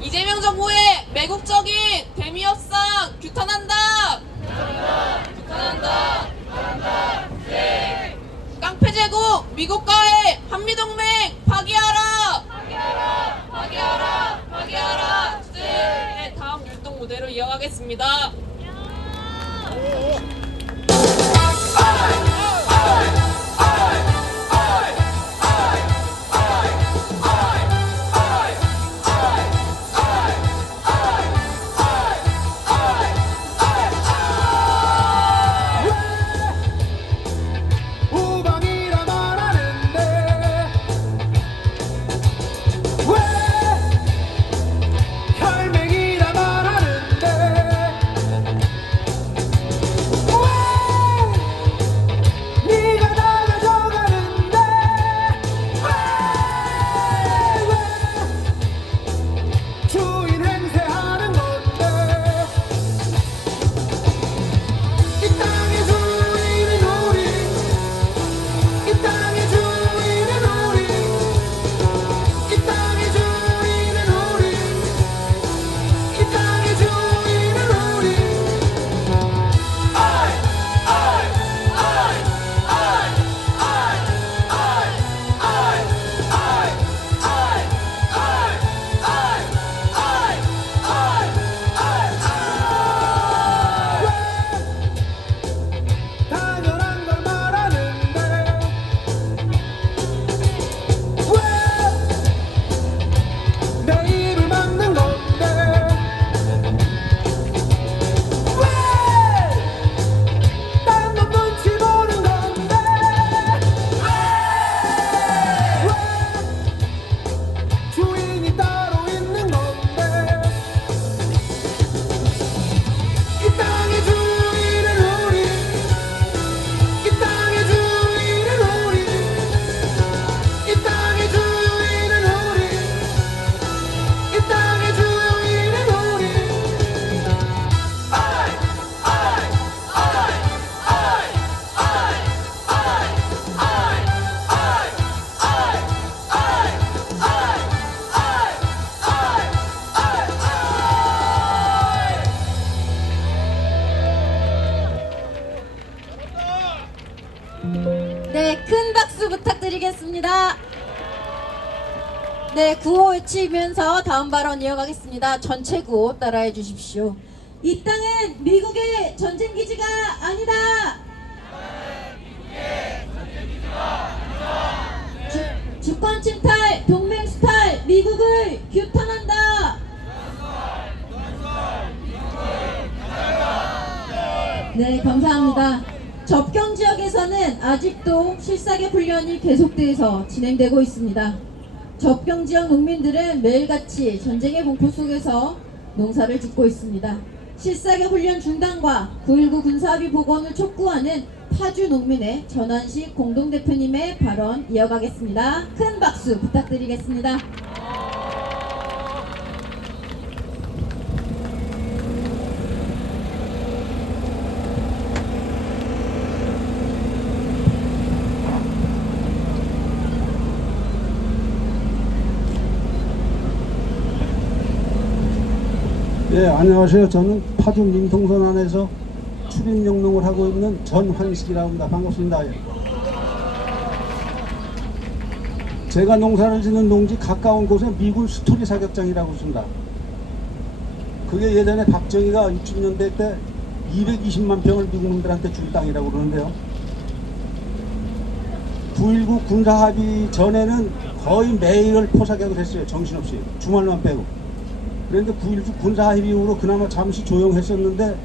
이재명 정부의 매국적인 대미 협상 규탄한다. 규탄한다. 네. 깡패 제국 미국과의 한미동맹 파기하라. 파기하라. 네, 다음 율동 무대로 이어가겠습니다. 우방이라 말하는데 왜 혈맹이라 말하는데 왜 네가 나 가져가는데 왜 주인 행세하는 건데 이 땅의 주인은 우리 이 땅의 주인은 우리 이 땅의 주인은 우리 이 땅의 주인은 우리 아이 아이 아이 아이 아이 아이 아이 아이 아이 아이 아이 당연한 걸 말하는데 왜 내 입을 막는 건데 왜딴놈 눈치 보는 건데 왜 주인이 따로 있는 건데 이 땅의 주인은 우리 이 땅의 주인은 우리 이 땅의 주인은 우리 이 땅의 주인은 우리 아이 아이 아이 아이 아이 아이 아이 아이 아이 아이 네, 큰 박수 부탁드리겠습니다. 네, 구호 외치면서 다음 발언 이어가겠습니다. 전체 구호 따라해 주십시오. 이 땅은 미국의 전쟁 기지가 아니다. 주권 침탈, 동맹 수탈, 미국을 규탄한다. 네, 감사합니다. 접경 지역에서는 아직도 실사격 훈련이 계속돼서 진행되고 있습니다. 접경 지역 농민들은 매일같이 전쟁의 공포 속에서 농사를 짓고 있습니다. 실사격 훈련 중단과 9.19 군사합의 복원을 촉구하는 파주 농민의 전환식 공동대표님의 발언 이어가겠습니다. 큰 박수 부탁드리겠습니다. 예, 안녕하세요. 저는 파주 민통선 안에서 출입 영농을 하고 있는 전환식이라고 합니다. 반갑습니다. 제가 농사를 짓는 농지 가까운 곳에 미군 스토리 사격장이라고 있습니다. 그게 예전에 박정희가 60년대 때 220만 병을 미국 놈들한테 줄 땅이라고 그러는데요. 9.19 군사합의 전에는 거의 매일 포사격을 했어요. 정신없이. 주말만 빼고. 그런데 9.19 군사합의 이후로 그나마 잠시 조용했었는데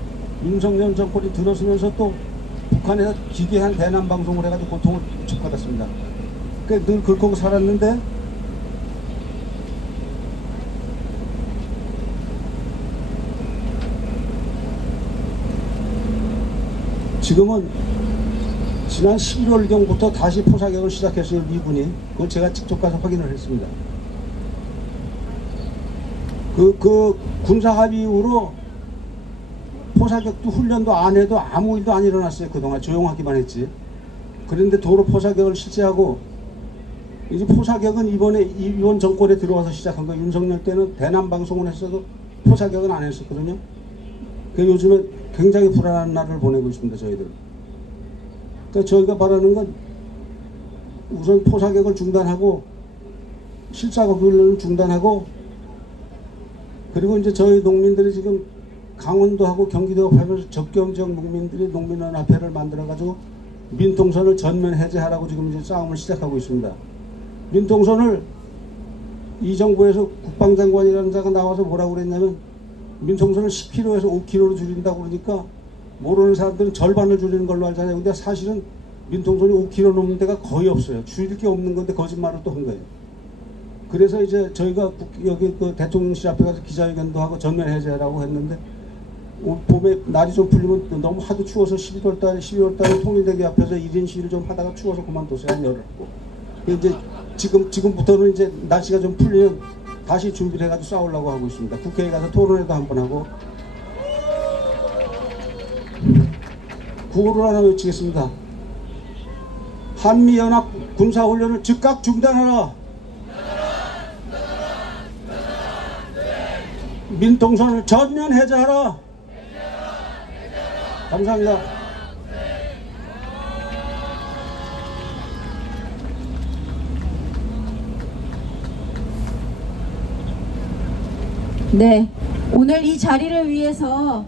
윤석열 정권이 들어서면서 또 북한에서 기괴한 대남 방송을 해가지고 고통을 무척 받았습니다. 그러니까 늘 그렇게 살았는데 지금은 지난 11월경부터 다시 포사격을 시작했어요. 미군이. 그걸 제가 직접 가서 확인을 했습니다. 그 군사합의 이후로 포사격도 훈련도 안 해도 아무 일도 안 일어났어요. 그동안 조용하기만 했지. 그런데 도로 포사격을 실시하고 이제 포사격은 이번 정권에 들어와서 시작한 거. 윤석열 때는 대남 방송을 했어도 포사격은 안 했었거든요. 그 요즘에 굉장히 불안한 날을 보내고 있습니다, 저희들. 그러니까 저희가 바라는 건 우선 포사격을 중단하고 실사격 훈련을 중단하고, 그리고 이제 저희 농민들이 지금 강원도하고 경기도하고 하면서 접경 지역 농민들이 농민연합회를 만들어가지고 민통선을 전면 해제하라고 지금 이제 싸움을 시작하고 있습니다. 민통선을 이 정부에서 국방장관이라는 자가 나와서 뭐라고 그랬냐면 민통선을 10km에서 5km로 줄인다고 그러니까 모르는 사람들은 절반을 줄이는 걸로 알잖아요. 근데 사실은 민통선이 5km 넘는 데가 거의 없어요. 줄일 게 없는 건데 거짓말을 또 한 거예요. 그래서 이제 저희가 여기 그 대통령실 앞에 가서 기자회견도 하고 전면 해제라고 했는데, 봄에 날이 좀 풀리면 너무 하도 추워서 12월 달에 통일대교 앞에서 1인 시위를 좀 하다가 추워서 그만뒀어요. 한 열흘고. 이제 지금부터는 이제 날씨가 좀 풀리면 다시 준비를 해가지고 싸우려고 하고 있습니다. 국회에 가서 토론회도 한번 하고. 구호를 하나 외치겠습니다. 한미연합 군사훈련을 즉각 중단하라. 민통선을 전면 해제하라. 감사합니다. 네, 오늘 이 자리를 위해서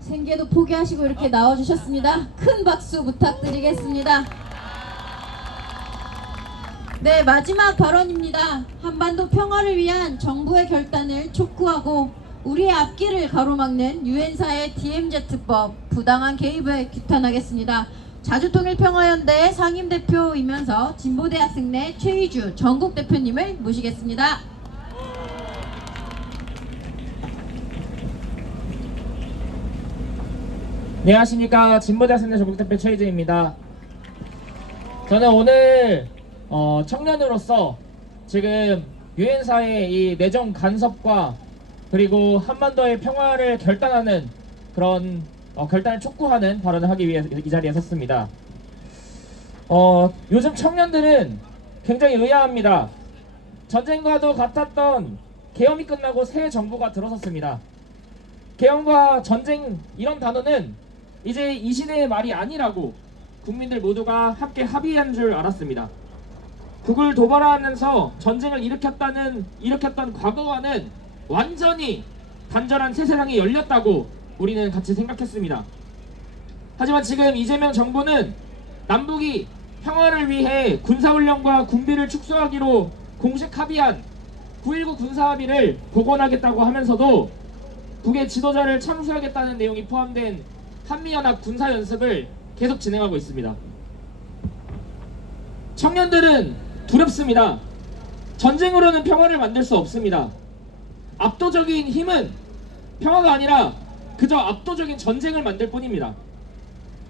생계도 포기하시고 이렇게 나와주셨습니다. 큰 박수 부탁드리겠습니다. 네, 마지막 발언입니다. 한반도 평화를 위한 정부의 결단을 촉구하고 우리의 앞길을 가로막는 유엔사의 DMZ법 부당한 개입을 규탄하겠습니다. 자주통일평화연대 상임대표이면서 진보대학생내 최희주 전국대표님을 모시겠습니다. 안녕하십니까. 진보대학생내 전국대표 최희주입니다. 저는 오늘 청년으로서 지금 유엔사의 이 내정 간섭과 그리고 한반도의 평화를 결단하는 그런 결단을 촉구하는 발언을 하기 위해 이 자리에 섰습니다. 요즘 청년들은 굉장히 의아합니다. 전쟁과도 같았던 계엄이 끝나고 새 정부가 들어섰습니다. 계엄과 전쟁 이런 단어는 이제 이 시대의 말이 아니라고 국민들 모두가 함께 합의한 줄 알았습니다. 북을 도발하면서 전쟁을 일으켰던 과거와는 완전히 단절한 새 세상이 열렸다고 우리는 같이 생각했습니다. 하지만 지금 이재명 정부는 남북이 평화를 위해 군사훈련과 군비를 축소하기로 공식 합의한 9.19 군사합의를 복원하겠다고 하면서도 북의 지도자를 참수하겠다는 내용이 포함된 한미연합 군사연습을 계속 진행하고 있습니다. 청년들은 두렵습니다. 전쟁으로는 평화를 만들 수 없습니다. 압도적인 힘은 평화가 아니라 그저 압도적인 전쟁을 만들 뿐입니다.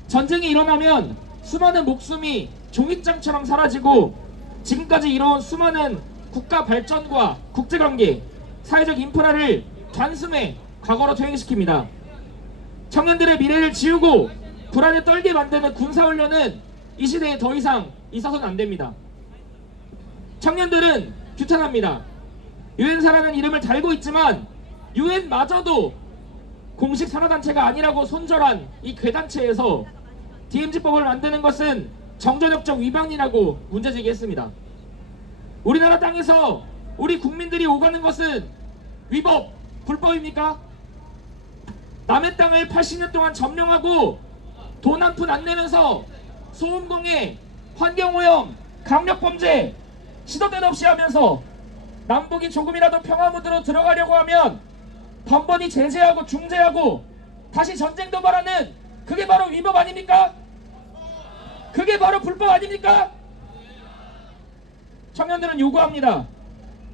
전쟁이 일어나면 수많은 목숨이 종잇장처럼 사라지고 지금까지 이뤄온 수많은 국가 발전과 국제관계, 사회적 인프라를 단숨에 과거로 퇴행시킵니다. 청년들의 미래를 지우고 불안에 떨게 만드는 군사훈련은 이 시대에 더 이상 있어서는 안 됩니다. 청년들은 규탄합니다. 유엔사라는 이름을 달고 있지만 유엔마저도 공식 산하단체가 아니라고 손절한 이 괴단체에서 DMZ법을 만드는 것은 정전협정 위반이라고 문제제기했습니다. 우리나라 땅에서 우리 국민들이 오가는 것은 위법, 불법입니까? 남의 땅을 80년 동안 점령하고 돈 한 푼 안 내면서 소음공해, 환경오염, 강력범죄 시도 때도 없이 하면서 남북이 조금이라도 평화 무드로 들어가려고 하면 번번이 제재하고 중재하고 다시 전쟁 도발하는 그게 바로 위법 아닙니까? 그게 바로 불법 아닙니까? 청년들은 요구합니다.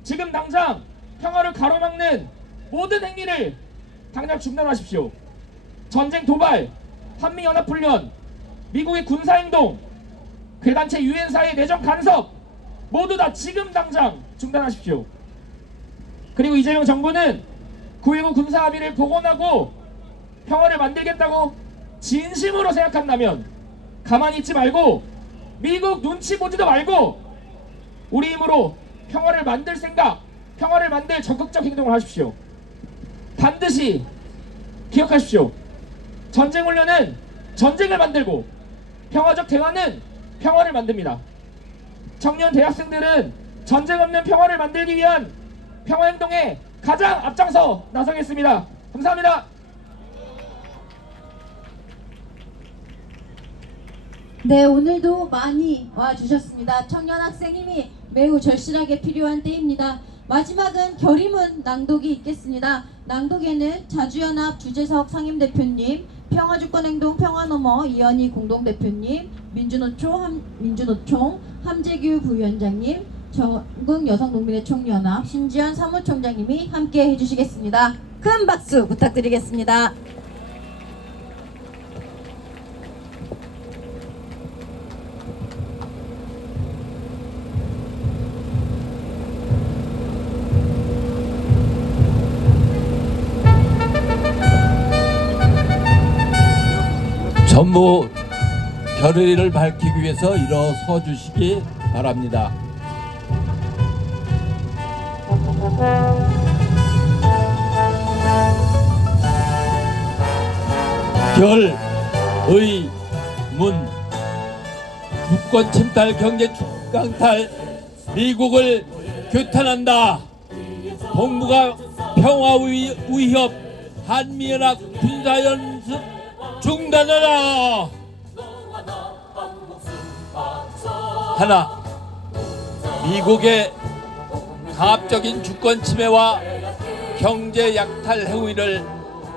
지금 당장 평화를 가로막는 모든 행위를 당장 중단하십시오. 전쟁 도발, 한미연합훈련, 미국의 군사행동, 괴단체 유엔사의 내정 간섭 모두 다 지금 당장 중단하십시오. 그리고 이재명 정부는 9.19 군사합의를 복원하고 평화를 만들겠다고 진심으로 생각한다면 가만히 있지 말고 미국 눈치 보지도 말고 우리 힘으로 평화를 만들 생각, 평화를 만들 적극적 행동을 하십시오. 반드시 기억하십시오. 전쟁훈련은 전쟁을 만들고 평화적 대화는 평화를 만듭니다. 청년 대학생들은 전쟁 없는 평화를 만들기 위한 평화행동에 가장 앞장서 나서겠습니다. 감사합니다. 네, 오늘도 많이 와주셨습니다. 청년 학생 힘이 매우 절실하게 필요한 때입니다. 마지막은 결의문 낭독이 있겠습니다. 낭독에는 자주연합 주재석 상임대표님, 평화주권행동 평화너머 이현희 공동대표님, 민주노총 함재규 부위원장님, 전국여성농민의 총연합 신지연 사무총장님이 함께 해주시겠습니다. 큰 박수 부탁드리겠습니다. 전부 결의를 밝히기 위해서 일어서 주시기 바랍니다. 결의문. 주권 침탈, 경제 강탈, 미국을 규탄한다. 동북아 평화 위협, 한미연합 군사연습 중단하라. 하나, 미국의 강압적인 주권 침해와 경제 약탈 행위를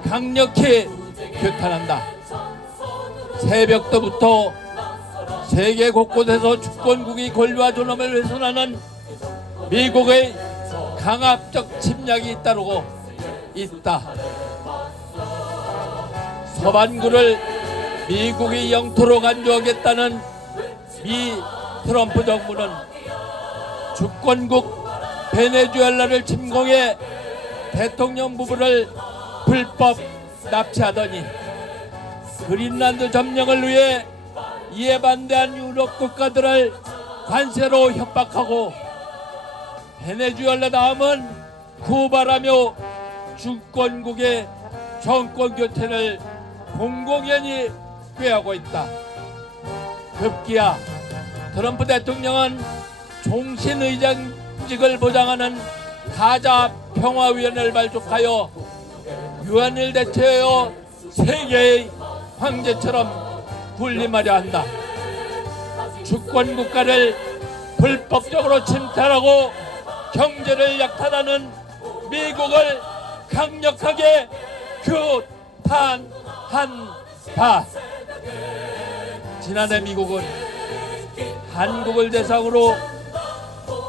강력히 규탄한다. 새벽부터 세계 곳곳에서 주권국이 권리와 존엄을 훼손하는 미국의 강압적 침략이 잇따르고 있다. 서반구를 미국이 영토로 간주하겠다는 미 트럼프 정부는 주권국 베네수엘라를 침공해 대통령 부부를 불법 납치하더니 그린란드 점령을 위해 이에 반대한 유럽 국가들을 관세로 협박하고 베네수엘라 다음은 쿠바라며 주권국의 정권 교체를 공공연히 꾀하고 있다. 급기야 트럼프 대통령은 종신의장직을 보장하는 가자 평화위원회를 발족하여 유엔을 대체하여 세계의 황제처럼 군림하려 한다. 주권국가를 불법적으로 침탈하고 경제를 약탈하는 미국을 강력하게 규탄한다. 지난해 미국은 한국을 대상으로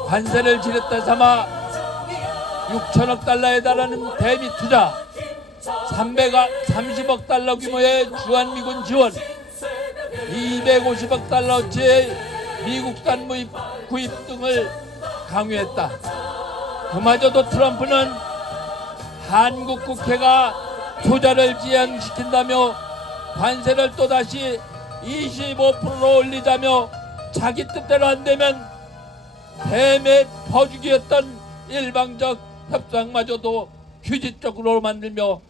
관세를 지렸다 삼아 6천억 달러에 달하는 대미 투자, 330억 달러 규모의 주한미군 지원, 250억 달러어치의 미국산 구입 등을 강요했다. 그마저도 트럼프는 한국 국회가 투자를 지양시킨다며 관세를 또다시 25%로 올리자며 자기 뜻대로 안되면 뱀의 퍼주기였던 일방적 협상마저도 규칙적으로 만들며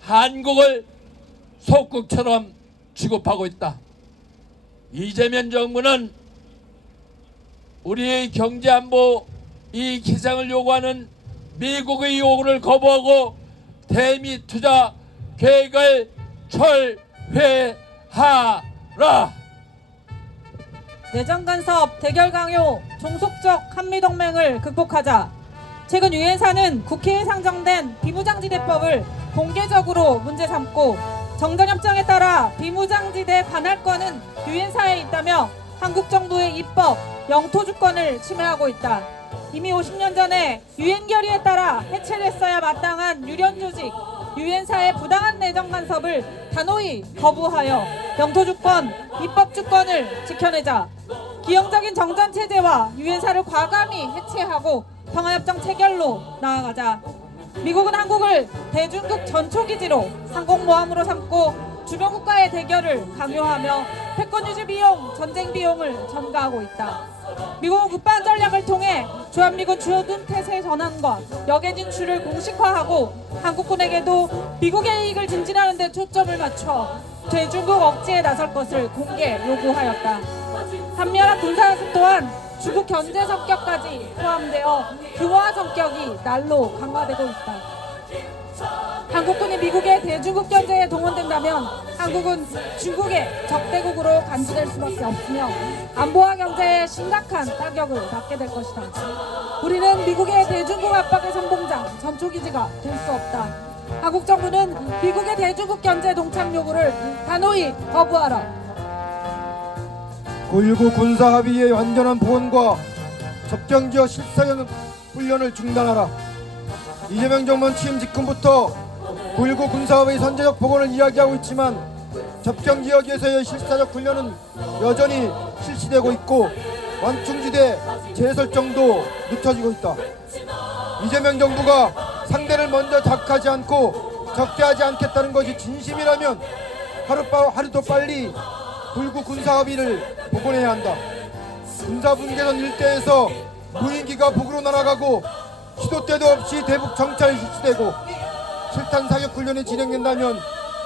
한국을 속국처럼 취급하고 있다. 이재명 정부는 우리의 경제안보 이 기상을 요구하는 미국의 요구를 거부하고 대미 투자 계획을 철회하라. 내정 간섭, 대결 강요, 종속적 한미동맹을 극복하자. 최근 유엔사는 국회에 상정된 비무장지대법을 공개적으로 문제 삼고 정전협정에 따라 비무장지대 관할권은 유엔사에 있다며 한국 정부의 입법, 영토 주권을 침해하고 있다. 이미 50년 전에 유엔 결의에 따라 해체됐어야 마땅한 유엔 조직, 유엔사의 부당한 내정 간섭을 단호히 거부하여 영토 주권, 입법 주권을 지켜내자. 기형적인 정전 체제와 유엔사를 과감히 해체하고 평화협정 체결로 나아가자. 미국은 한국을 대중국 전초기지로 상공모함으로 삼고 주변국가의 대결을 강요하며 패권 유지 비용, 전쟁 비용을 전가하고 있다. 미국은 국방 전략을 통해 주한미군 주요 태세 전환과 역의 진출을 공식화하고 한국군에게도 미국의 이익을 증진하는 데 초점을 맞춰 대중국 억제에 나설 것을 공개 요구하였다. 한미연합 군사연습 또한 중국 견제 성격까지 포함되어 규모와 성격이 날로 강화되고 있다. 한국군이 미국의 대중국 견제에 동원된다면 한국은 중국의 적대국으로 간주될 수밖에 없으며 안보와 경제에 심각한 타격을 받게 될 것이다. 우리는 미국의 대중국 압박의 선봉장, 전초기지가 될 수 없다. 한국 정부는 미국의 대중국 견제 동참 요구를 단호히 거부하라. 9.19 군사합의의 완전한 복원과 접경지역 실사형 훈련을 중단하라. 이재명 정부는 취임 직후부터 9.19 군사합의 선제적 복원을 이야기하고 있지만 접경지역에서의 실사적 훈련은 여전히 실시되고 있고 완충지대 재설정도 늦춰지고 있다. 이재명 정부가 상대를 먼저 자극하지 않고 적대하지 않겠다는 것이 진심이라면 하루도 빨리 9.19 군사합의를 복원해야 한다. 군사분계선 일대에서 무인기가 북으로 날아가고 시도 때도 없이 대북 정찰이 실시되고 실탄 사격 훈련이 진행된다면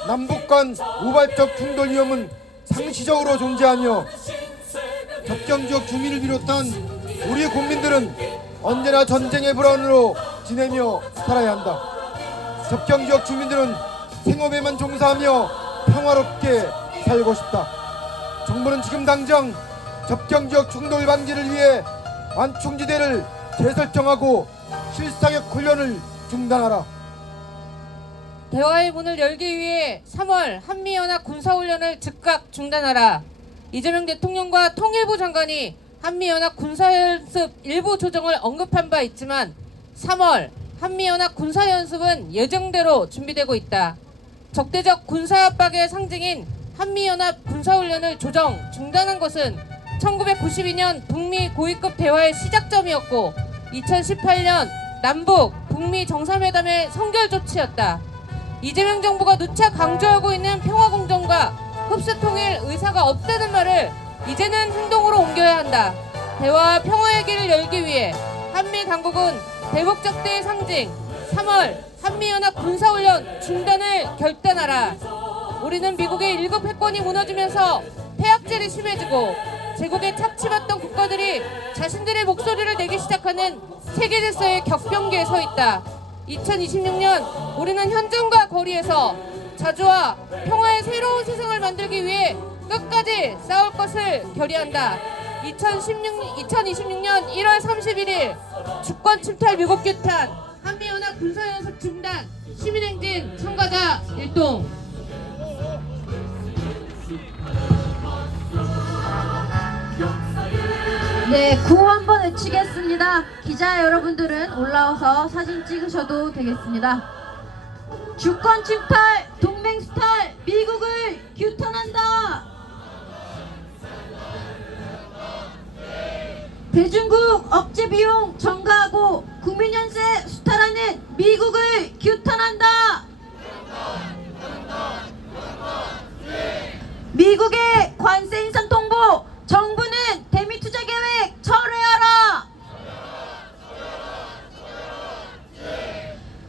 남북 간 우발적 충돌 위험은 상시적으로 존재하며 접경지역 주민을 비롯한 우리 국민들은 언제나 전쟁의 불안으로 지내며 살아야 한다. 접경지역 주민들은 생업에만 종사하며 평화롭게 살고 싶다. 정부는 지금 당장 접경지역 충돌 방지를 위해 완충지대를 재설정하고 실사격 훈련을 중단하라. 대화의 문을 열기 위해 3월 한미연합 군사훈련을 즉각 중단하라. 이재명 대통령과 통일부 장관이 한미연합 군사연습 일부 조정을 언급한 바 있지만 3월 한미연합 군사연습은 예정대로 준비되고 있다. 적대적 군사압박의 상징인 한미연합 군사훈련을 조정, 중단한 것은 1992년 북미 고위급 대화의 시작점이었고 2018년 남북, 북미 정상회담의 선결 조치였다. 이재명 정부가 누차 강조하고 있는 평화공정과 흡수통일 의사가 없다는 말을 이제는 행동으로 옮겨야 한다. 대화와 평화의 길을 열기 위해 한미 당국은 대북 적대의 상징 3월 한미연합 군사훈련 중단을 결단하라. 우리는 미국의 1급 패권이 무너지면서 폐악질이 심해지고 제국에 착취받던 국가들이 자신들의 목소리를 내기 시작하는 세계 질서의 격변기에 서 있다. 2026년 우리는 현존과 거리에서 자주와 평화의 새로운 세상을 만들기 위해 끝까지 싸울 것을 결의한다. 2026년 1월 31일 주권 침탈 미국 규탄 한미연합 군사연습 중단 시민행진 참가자 일동. 네, 구호 한번 외치겠습니다. 기자 여러분들은 올라와서 사진 찍으셔도 되겠습니다. 주권 침탈, 동맹 수탈, 미국을 규탄한다. 대중국 억제 비용 전가하고 국민 연세 수탈하는 미국을 규탄한다. 미국의 관세 인상 통보, 정부는 대미 투자 계획 철회하라.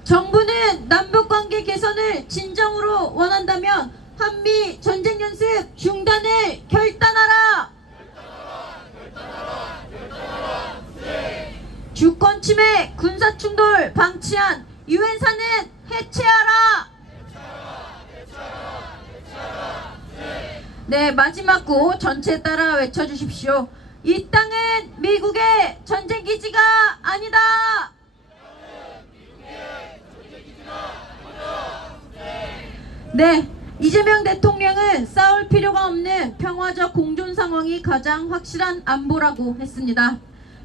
정부는 남북 관계 개선을 진정으로 원한다면 한미 전쟁 연습 중단을 결단하라. 주권 침해, 군사 충돌 방치한 유엔사는 해체하라. 네, 마지막 구호 전체 따라 외쳐주십시오. 이 땅은 미국의 전쟁 기지가 아니다. 네, 이재명 대통령은 싸울 필요가 없는 평화적 공존 상황이 가장 확실한 안보라고 했습니다.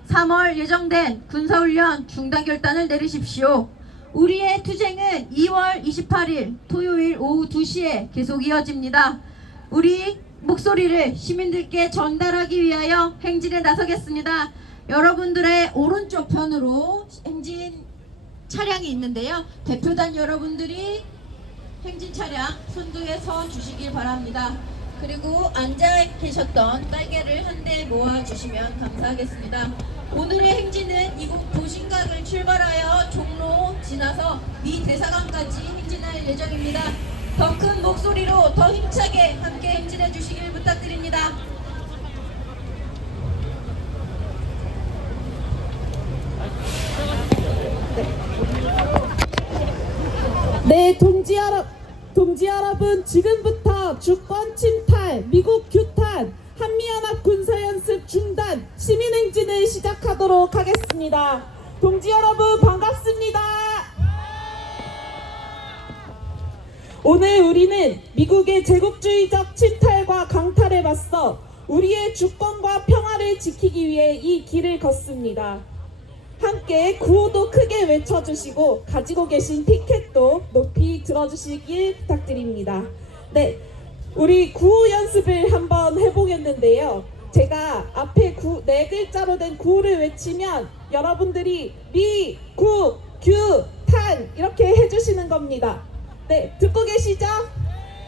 3월 예정된 군사훈련 중단 결단을 내리십시오. 우리의 투쟁은 2월 28일 토요일 오후 2시에 계속 이어집니다. 우리 목소리를 시민들께 전달하기 위하여 행진에 나서겠습니다. 여러분들의 오른쪽 편으로 행진 차량이 있는데요. 대표단 여러분들이 행진 차량 선두에 서 주시길 바랍니다. 그리고 앉아 계셨던 빨개를 한데 모아주시면 감사하겠습니다. 오늘의 행진은 이곳 도심각을 출발하여 종로 지나서 미 대사관까지 행진할 예정입니다. 더 큰 목소리로 더 힘차게 함께 행진해 주시길 부탁드립니다. 네, 동지 여러분, 지금부터 주권 침탈, 미국 규탄, 한미연합 군사연습 중단, 시민행진을 시작하도록 하겠습니다. 동지 여러분, 반갑습니다. 오늘 우리는 미국의 제국주의적 침탈과 강탈에 맞서 우리의 주권과 평화를 지키기 위해 이 길을 걷습니다. 함께 구호도 크게 외쳐주시고 가지고 계신 피켓도 높이 들어주시길 부탁드립니다. 네, 우리 구호 연습을 한번 해보겠는데요. 제가 앞에 네 글자로 된 구호를 외치면 여러분들이 미, 구, 규, 탄 이렇게 해주시는 겁니다. 네, 듣고 계시죠?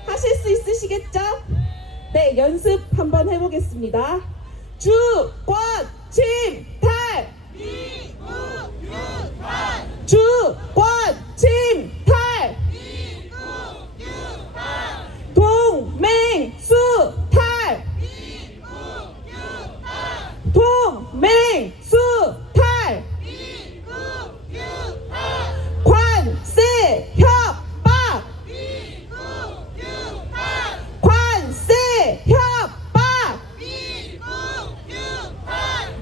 하실 수 있으시겠죠? 네, 연습 한번 해보겠습니다. 주권, 침탈! 주권, 침탈! 동맹, 수탈! 동맹, 수탈! 관세, 협박! 관세, 협박!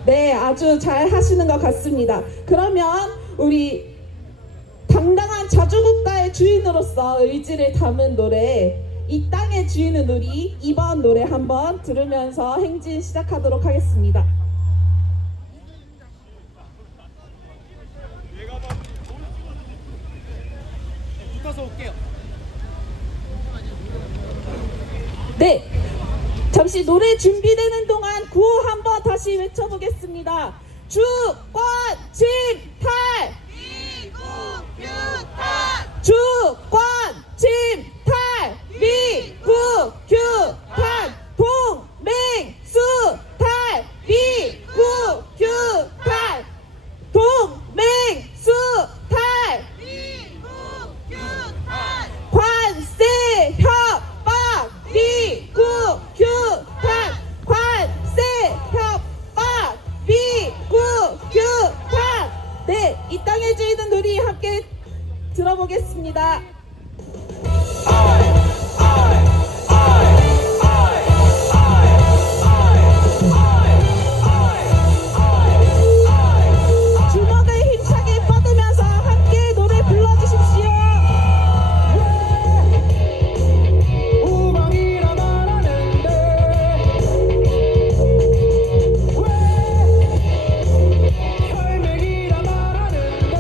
네, 아주 잘 하시는 것 같습니다. 그러면 우리 당당한 자주국가의 주인으로서 의지를 담은 노래 이 땅의 주인은 우리, 이번 노래 한번 들으면서 행진 시작하도록 하겠습니다. 붙어서 올게요. 네, 잠시 노래 준비되는 동안 구호 한번 다시 외쳐보겠습니다. 주권, 침탈! 주권, 침탈! 미국 규탄! 동맹, 수탈! 미국 규탄! 동맹, 수탈! 관세, 협박! 미국 규탄! 관세, 협박! 미국 규탄! 네, 이 땅의 주인은 우리 함께 들어보겠습니다. 주먹을 힘차게 뻗으면서 함께 노래 불러주십시오. 우방이라 말하는데 왜 혈맥이라 말하는데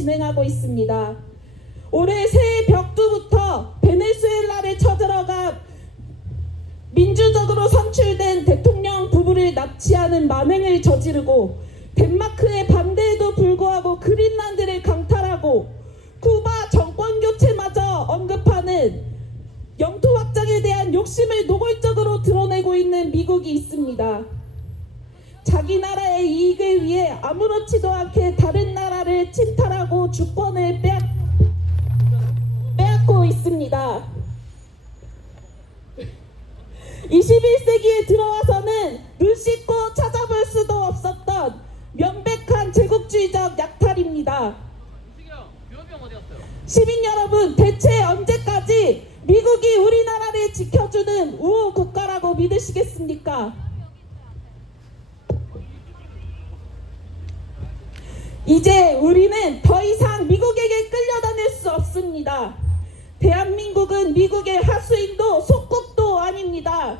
진행하고 있습니다. 올해 새해 벽두부터 베네수엘라를 쳐들어가 민주적으로 선출된 대통령 부부를 납치하는 만행을 저지르고 덴마크의 반대에도 불구하고 그린란드를 강탈하고 쿠바 정권 교체마저 언급하는 영토 확장에 대한 욕심을 노골적으로 드러내고 있는 미국이 있습니다. 자기 나라의 이익을 위해 아무렇지도 않게 다른 나라를 침탈하고 주권을 빼앗고 있습니다. 21세기에 들어와서는 눈 씻고 찾아볼 수도 없었던 명백한 제국주의적 약탈입니다. 시민 여러분, 대체 언제까지 미국이 우리나라를 지켜주는 우호 국가라고 믿으시겠습니까? 이제 우리는 더 이상 미국에게 끌려다닐 수 없습니다. 대한민국은 미국의 하수인도 속국도 아닙니다.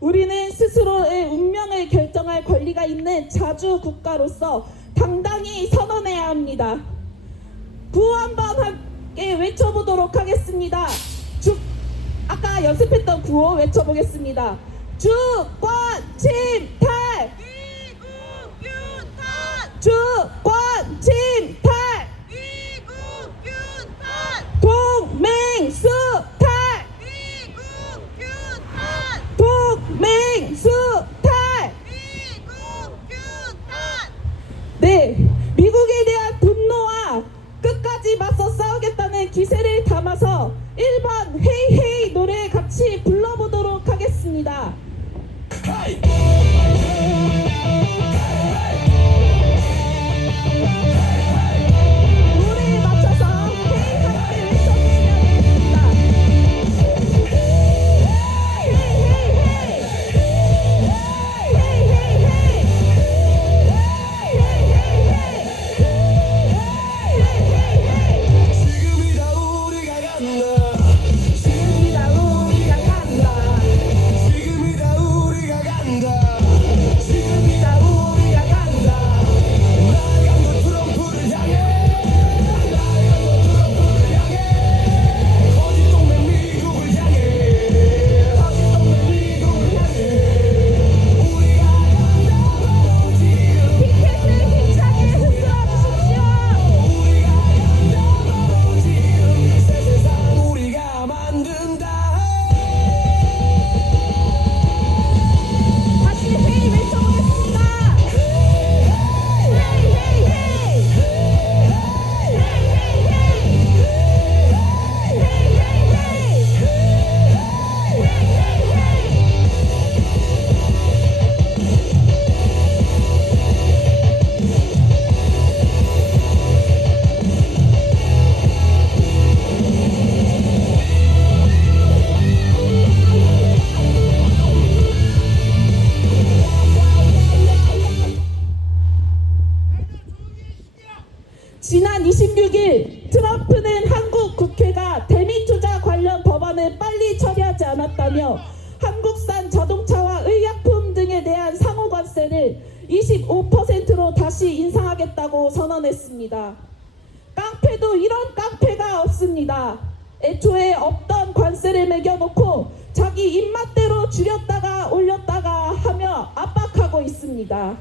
우리는 스스로의 운명을 결정할 권리가 있는 자주 국가로서 당당히 선언해야 합니다. 구호 한번 함께 외쳐보도록 하겠습니다. 아까 연습했던 구호 외쳐보겠습니다. 주권 침탈! 주권 침탈! 동맹 수탈! 동맹 수탈! 네, 미국에 대한 분노와 끝까지 맞서 싸우겠다는 기세를 담아서 1번 헤이헤이 노래 같이 불러보도록 하겠습니다. 노래에 맞춰서 헤이 함께 외쳐주시면 됩니다. 지금이다 우리가 간다. 지금이다 우리가 간다. 지금이다 우리가 간다. 지금이다 우리가 간다. 나간다 트럼프를 향해. 나간다 트럼프를 향해. 거짓 동맹 미국을 향해. 거짓 동맹 미국을 향해. 우리가 간다고 지금 피켓을 힘차게 흔들어 주십시오. 우리가 간다고 지금 새 세상 우리가 만든다. 다시 헤이 외쳐보겠습니다. 헤이 헤이 헤이. 지난 26일 트럼프는 한국 국회가 대미 투자 관련 법안을 빨리 처리하지 않았다며 한국산 자동차와 의약품 등에 대한 상호 관세를 25%로 다시 인상하겠다고 선언했습니다. 깡패도 이런 깡패가 없습니다. 애초에 없던 관세를 매겨놓고 자기 입맛대로 줄였다가 올렸다가 하며 압박하고 있습니다.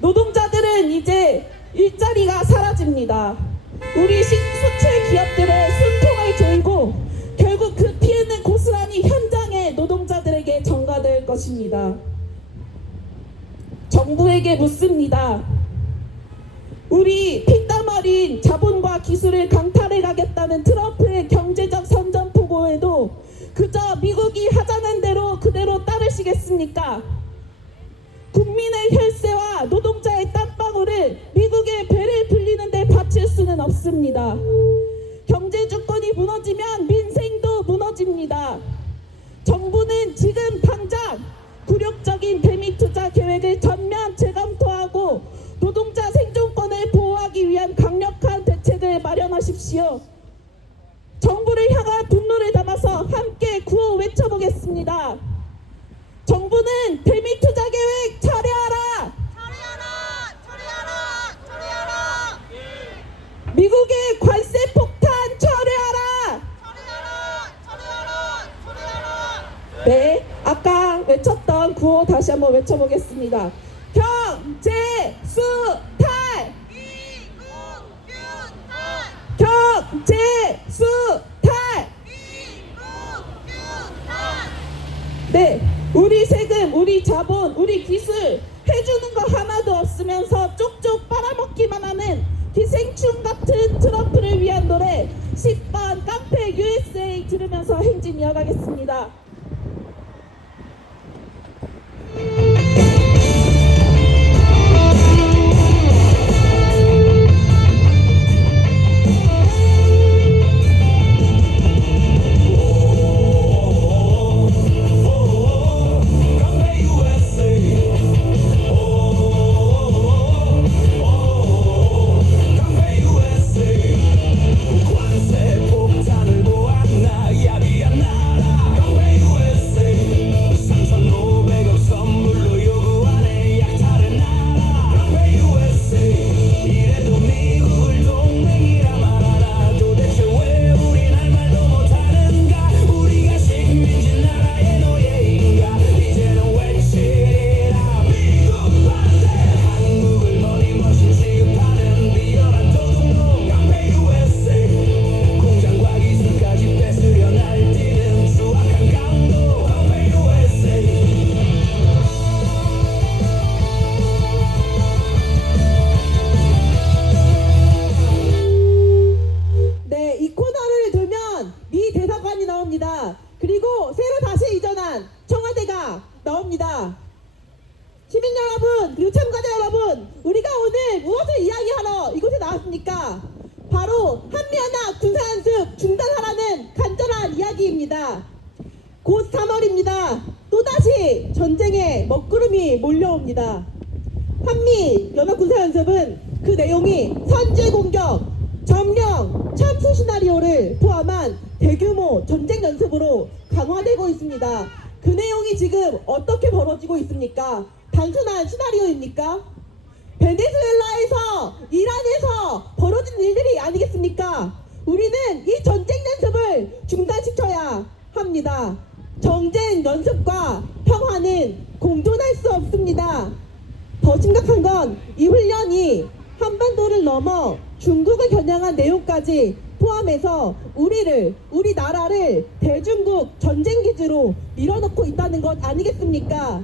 노동자들은 이제 일자리가 사라집니다. 우리 수출 기업들의 숨통을 조이고 결국 그 피해는 고스란히 현장의 노동자들에게 전가될 것입니다. 정부에게 묻습니다. 우리 피땀 어린 자본과 기술을 강탈해 가겠다는 트럼프의 경제적 선전포고에도 그저 미국이 하자는 대로 그대로 따르시겠습니까? 국민의 혈세와 노동자의 땀방울을 미국의 배를 불리는 데 바칠 수는 없습니다. 경제 주권이 무너지면 민생도 무너집니다. 정부는 지금 당장 굴욕적인 대미 투자 계획을 전면 재검토하고 노동자 생존권을 보호하기 위한 강력한 대책을 마련하십시오. 정부를 향한 분노를 담아서 함께 구호 외쳐보겠습니다. 정부는 대미 투자 계획 처리하라! 처리하라! 처리하라! 처리하라! 네, 아까 외쳤던 구호 다시 한번 외쳐보겠습니다. 경제수탈! 경제수탈! 네, 우리 세금, 우리 자본, 우리 기술 해주는 거 하나도 없으면서 쪽쪽 빨아먹기만 하는 기생충 같은 트럼프를 위한 노래 10번 깡패 USA 들으면서 행진 이어가겠습니다. 그리고 새로 다시 이전한 청와대가 나옵니다. 시민 여러분, 그리고 참가자 여러분, 우리가 오늘 무엇을 이야기하러 이곳에 나왔습니까? 바로 한미연합 군사연습 중단하라는 간절한 이야기입니다. 곧 3월입니다. 또다시 전쟁의 먹구름이 몰려옵니다. 한미연합 군사연습은 그 내용이 선제공격, 점령, 참수 시나리오를 포함한 대규모 전쟁 연습으로 강화되고 있습니다. 그 내용이 지금 어떻게 벌어지고 있습니까? 단순한 시나리오입니까? 베네수엘라에서, 이란에서 벌어진 일들이 아니겠습니까? 우리는 이 전쟁 연습을 중단시켜야 합니다. 정쟁 연습과 평화는 공존할 수 없습니다. 더 심각한 건 이 훈련이 한반도를 넘어 중국을 겨냥한 내용까지 포함해서 우리 나라를 대중국 전쟁기지로 밀어넣고 있다는 것 아니겠습니까?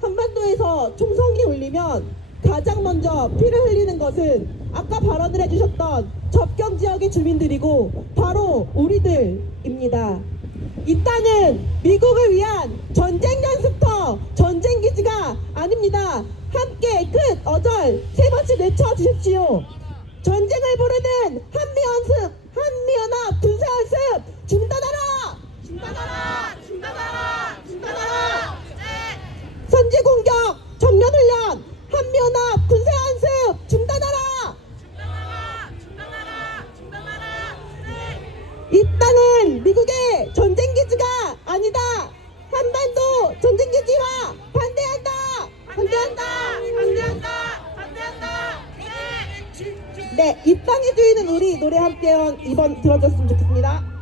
한반도에서 총성이 울리면 가장 먼저 피를 흘리는 것은 아까 발언을 해주셨던 접경 지역의 주민들이고 바로 우리들입니다. 이 땅은 미국을 위한 전쟁 연습터, 전쟁기지가 아닙니다. 함께 끝 어절 세 번씩 외쳐주십시오. 전쟁을 부르는 한미연합 군사연습 중단하라! 중단하라! 중단하라! 중단하라! 선제공격, 정면훈련, 한미연합 군사연습 중단하라! 중단하라! 중단하라! 중단하라! 이 땅은 미국의 전쟁기지가 아니다! 한반도 전쟁기지와 반대한다! 반대한다! 반대한다! 반대한다! 네, 이 땅의 주인은 우리 노래 함께 이번 들어줬으면 좋겠습니다.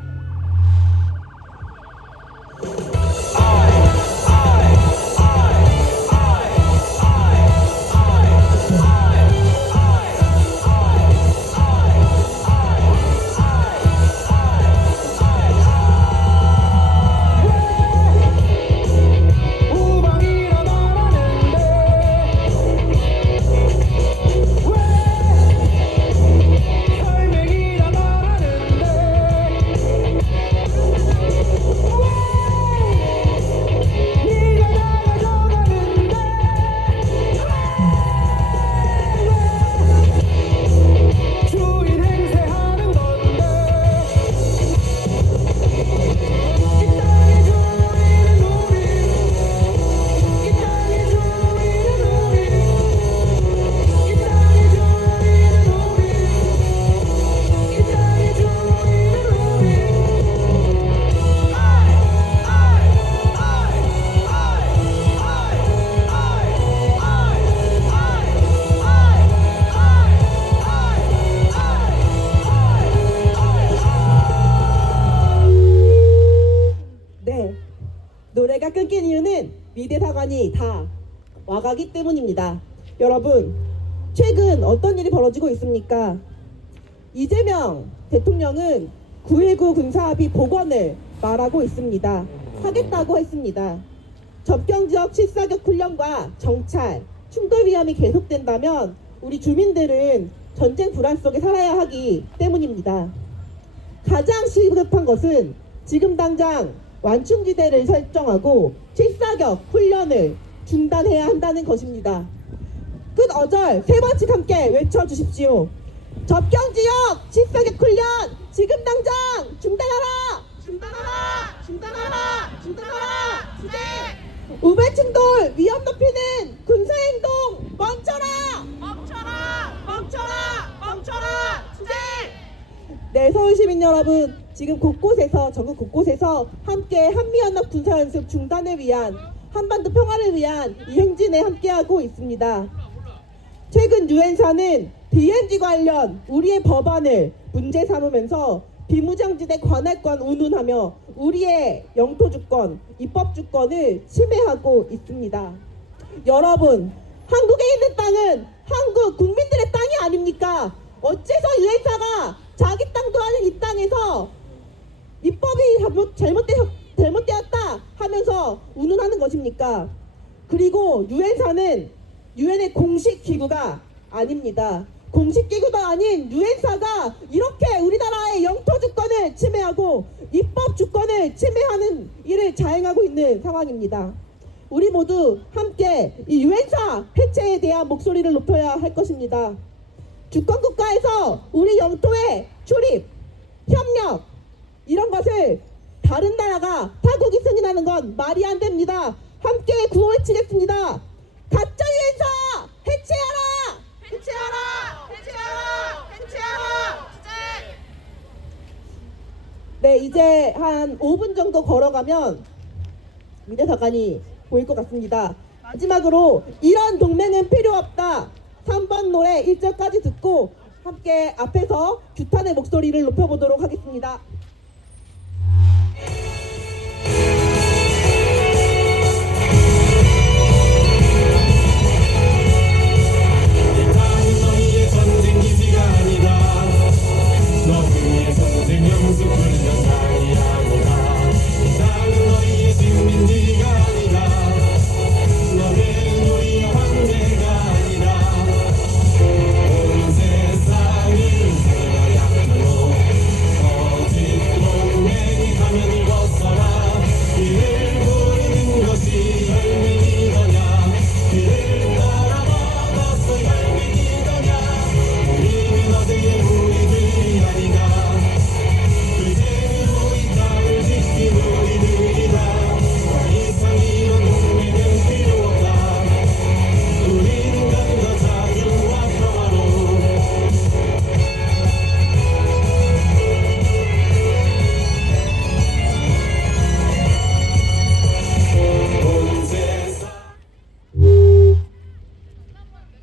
노래가 끊긴 이유는 미대 사관이 다 와가기 때문입니다. 여러분, 최근 어떤 일이 벌어지고 있습니까? 이재명 대통령은 9.19 군사합의 복원을 말하고 있습니다. 하겠다고 했습니다. 접경지역 실사격 훈련과 정찰, 충돌 위험이 계속된다면 우리 주민들은 전쟁 불안 속에 살아야 하기 때문입니다. 가장 시급한 것은 지금 당장 완충지대를 설정하고 실사격 훈련을 중단해야 한다는 것입니다. 끝 어절 세 번씩 함께 외쳐주십시오. 접경지역 실사격 훈련 지금 당장 중단하라! 중단하라! 중단하라! 중단하라! 주제! 우배충돌 위험 높이는 군사행동 멈춰라! 멈춰라! 멈춰라! 멈춰라! 주제! 네, 서울시민 여러분, 지금 곳곳에서 전국 곳곳에서 함께 한미연합 군사연습 중단을 위한 한반도 평화를 위한 이 행진에 함께하고 있습니다. 최근 유엔사는 DMZ 관련 우리의 법안을 문제 삼으면서 비무장지대 관할권 운운하며 우리의 영토 주권, 입법 주권을 침해하고 있습니다. 여러분, 한국에 있는 땅은 한국 국민들의 땅이 아닙니까? 어째서 유엔사가 자기 땅도 아닌 이 땅에서 입법이 잘못되었다 하면서 운운하는 것입니까? 그리고 유엔사는 유엔의 공식 기구가 아닙니다. 공식 기구도 아닌 유엔사가 이렇게 우리나라의 영토 주권을 침해하고 입법 주권을 침해하는 일을 자행하고 있는 상황입니다. 우리 모두 함께 이 유엔사 해체에 대한 목소리를 높여야 할 것입니다. 주권 국가에서 우리 영토에 출입, 협력 이런 것을 다른 나라가 타국이 승인하는 건 말이 안 됩니다. 함께 구호 외치겠습니다. 가짜 유엔사 해체하라! 해체하라! 해체하라! 해체하라! 네, 이제 한 5분 정도 걸어가면 미대사관이 보일 것 같습니다. 마지막으로 이런 동맹은 필요 없다. 3번 노래 1절까지 듣고 함께 앞에서 규탄의 목소리를 높여보도록 하겠습니다.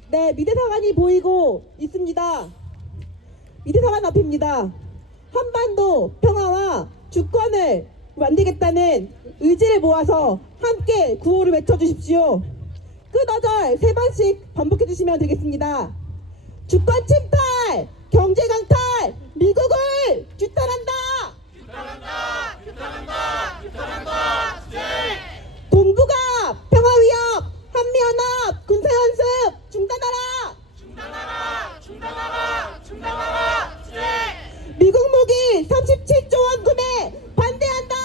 네, 미대사관이 보이고 있습니다. 미대사관 앞입니다. 한반도 평화와 주권을 만들겠다는 의지를 모아서 함께 구호를 외쳐주십시오. 끝어절 3번씩 반복해 주시면 되겠습니다. 주권 침탈, 경제 강탈, 미국을 규탄한다. 규탄한다. 규탄한다. 규탄한다. 동북아 평화 위협, 한미연합 군사연습 중단하라. 중단하라. 중단하라. 중단하라. 미국 무기 37조 원 구매 반대한다.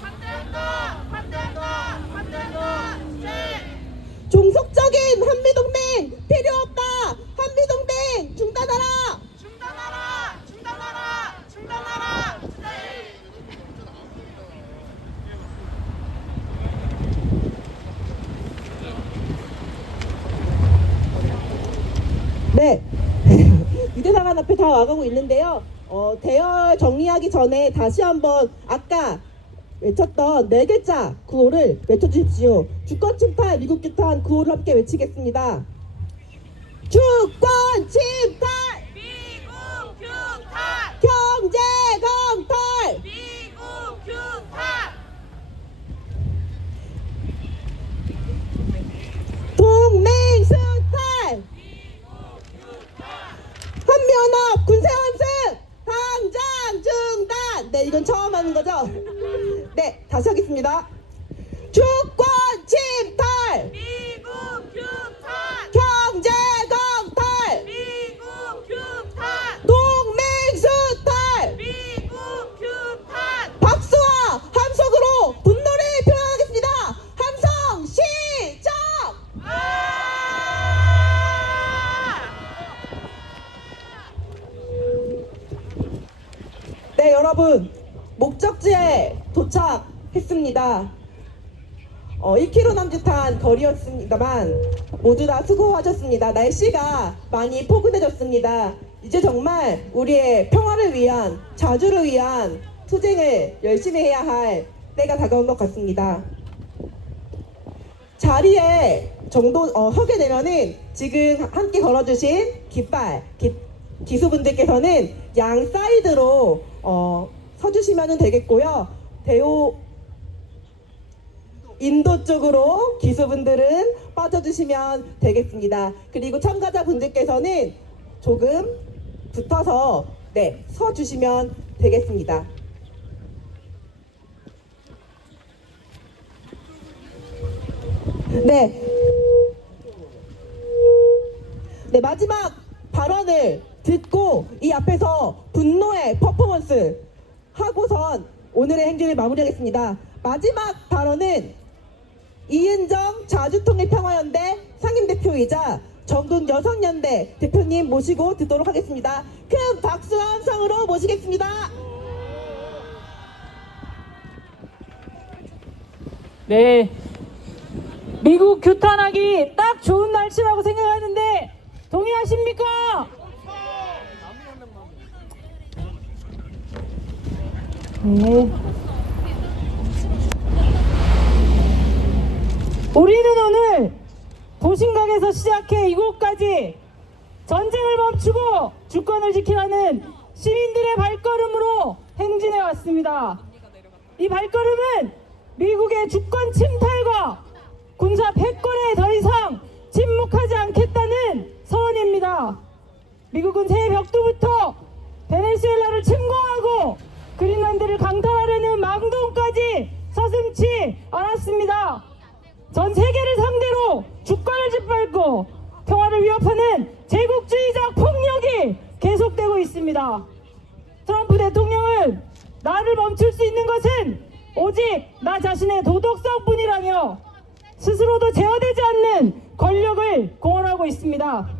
반대한다. 반대한다. 반대한다. 종속적인 한미동맹 필요 없다. 한미동맹 중단하라. 중단하라. 중단하라. 중단하라. 네. 미대사관 앞에 다 와가고 있는데요. 대열 정리하기 전에 다시 한번 아까 외쳤던 4글자 구호를 외쳐주십시오. 주권 침탈, 미국 규탄 구호를 함께 외치겠습니다. 주권 침탈, 미국 규탄, 경제 강탈, 미국 규탄. 다시 하겠습니다. 주권 침탈, 미국 규탄, 경제 강탈, 미국 규탄, 동맹 수탈, 미국 규탄. 박수와 함성으로 분노를 표현하겠습니다. 함성 시작! 네, 여러분 목적지에 도착했습니다. 1km 남짓한 거리였습니다만 모두 다 수고하셨습니다. 날씨가 많이 포근해졌습니다. 이제 정말 우리의 평화를 위한, 자주를 위한 투쟁을 열심히 해야 할 때가 다가온 것 같습니다. 자리에 서게 되면은 지금 함께 걸어주신 기수분들께서는 양 사이드로 서주시면 되겠고요. 인도 쪽으로 기수분들은 빠져주시면 되겠습니다. 그리고 참가자분들께서는 조금 붙어서 서주시면 되겠습니다. 네, 마지막 발언을 듣고 이 앞에서 분노의 퍼포먼스 하고선 오늘의 행진을 마무리하겠습니다. 마지막 발언은 이은정 자주통일평화연대 상임대표이자 전국여성연대 대표님 모시고 듣도록 하겠습니다. 큰 박수와 함성으로 모시겠습니다. 네, 미국 규탄하기 딱 좋은 날씨라고 생각하는데 동의하십니까? 네. 우리는 오늘 도심각에서 시작해 이곳까지 전쟁을 멈추고 주권을 지키라는 시민들의 발걸음으로 행진해 왔습니다. 이 발걸음은 미국의 주권 침탈과 군사 패권에 더 이상 침묵하지 않겠다는 선언입니다. 미국은 새해 벽두부터 베네수엘라를 침공하고 그린란드를 강탈하려는 망동까지 서슴지 않았습니다. 전 세계를 상대로 주권을 짓밟고 평화를 위협하는 제국주의적 폭력이 계속되고 있습니다. 트럼프 대통령은 나를 멈출 수 있는 것은 오직 나 자신의 도덕성뿐이라며 스스로도 제어되지 않는 권력을 공언하고 있습니다.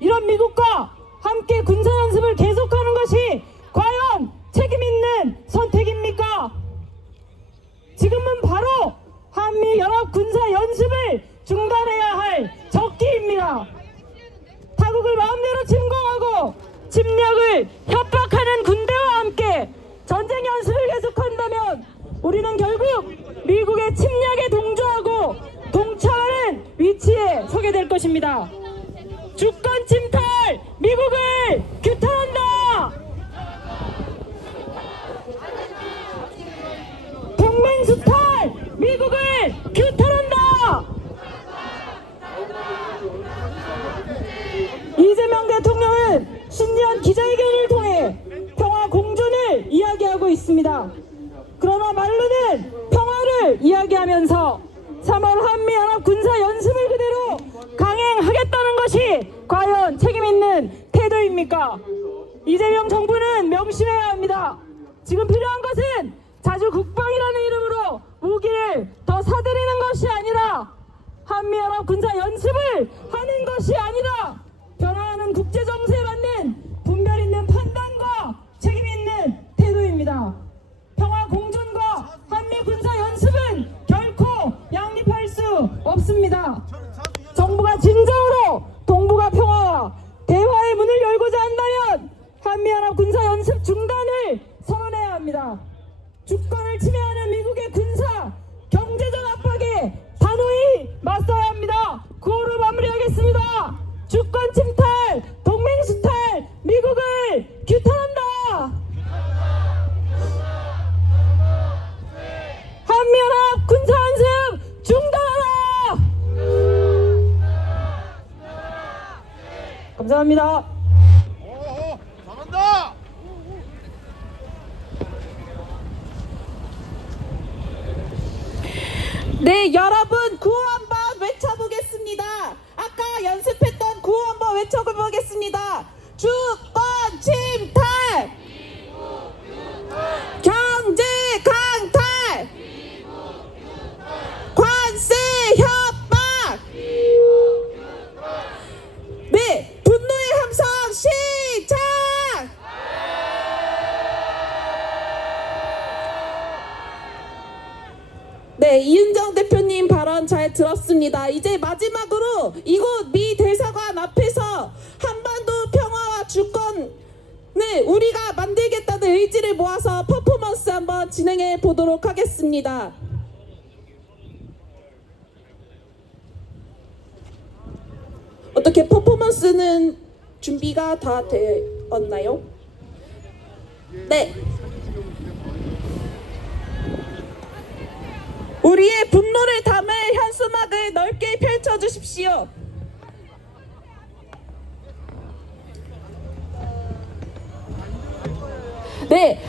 이런 미국과 함께 군사연습을 계속하는 것이 과연 책임있는 선택입니까? 지금은 바로 한미연합군사연습을 중단해야 할 적기입니다. 타국을 마음대로 침공하고 침략을 협박하는 군대와 함께 전쟁 연습을 계속한다면 우리는 결국 미국의 침략에 동조하고 동참하는 위치에 서게 될 것입니다. 주권 침탈, 미국을 규탄한다! 동맹 수탈, 미국을 규탄한다! 이재명 대통령은 신년 기자회견을 통해 평화 공존을 이야기하고 있습니다. 그러나 말로는 평화를 이야기하면서 3월 한미연합 군사연습을 그대로 강행하겠다는 것이 과연 책임있는 태도입니까? 이재명 정부는 명심해야 합니다. 지금 필요한 것은 자주 국방이라는 이름으로 무기를 더 사들이는 것이 아니라 한미연합 군사연습을 하는 것이 아니라 변화하는 국제정세에 맞는 분별 있는 판단과 책임 있는 태도입니다. 평화 공존과 한미 군사 연습은 결코 양립할 수 없습니다. 정부가 진정으로 동북아 평화와 대화의 문을 열고자 한다면 한미연합 군사 연습 중단을 선언해야 합니다. 주권을 침해하는 미국의 군사, 경제적 압박에 단호히 맞서야 합니다. 구호로 마무리하겠습니다. 주권 침탈, 동맹 수탈, 미국을 규탄한다. 한미연합 군사연습 중단하라. 감사합니다. 잘한다. 네, 여러분 구호 한번 외쳐보겠습니다. 아까 연습했던 구호 한번 외쳐보겠습니다. 주권 침탈, 경제 강탈, 관세 협박. 네, 분노의 함성 시작. 네, 이은정 대표님 발언 잘 들었습니다. 이제 마지막으로 이곳 미 대사관 앞에서 한반도 평화와 주권을 우리가 만들겠다는 의지를 모아서 퍼포먼스 한번 진행해 보도록 하겠습니다. 어떻게 퍼포먼스는 준비가 다 되었나요? 네. 우리의 분노를 담을 현수막을 넓게 펼쳐주십시오. 네,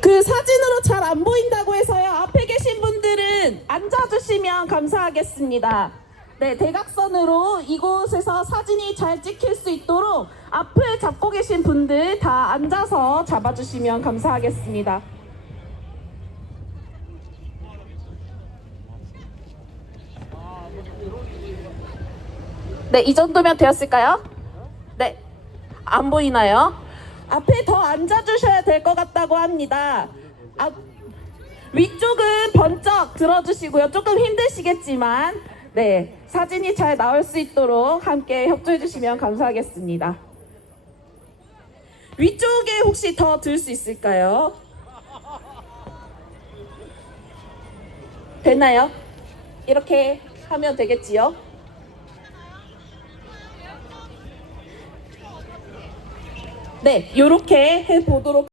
그 사진으로 잘 안 보인다고 해서요. 앞에 계신 분들은 앉아주시면 감사하겠습니다. 네, 대각선으로 이곳에서 사진이 잘 찍힐 수 있도록 앞을 잡고 계신 분들 다 앉아서 잡아주시면 감사하겠습니다. 네, 이 정도면 되었을까요? 네, 안 보이나요? 앞에 더 앉아주셔야 될 것 같다고 합니다. 위쪽은 번쩍 들어주시고요. 조금 힘드시겠지만 네, 사진이 잘 나올 수 있도록 함께 협조해 주시면 감사하겠습니다. 위쪽에 혹시 더 들 수 있을까요? 됐나요? 이렇게 하면 되겠지요? 네, 이렇게 해보도록.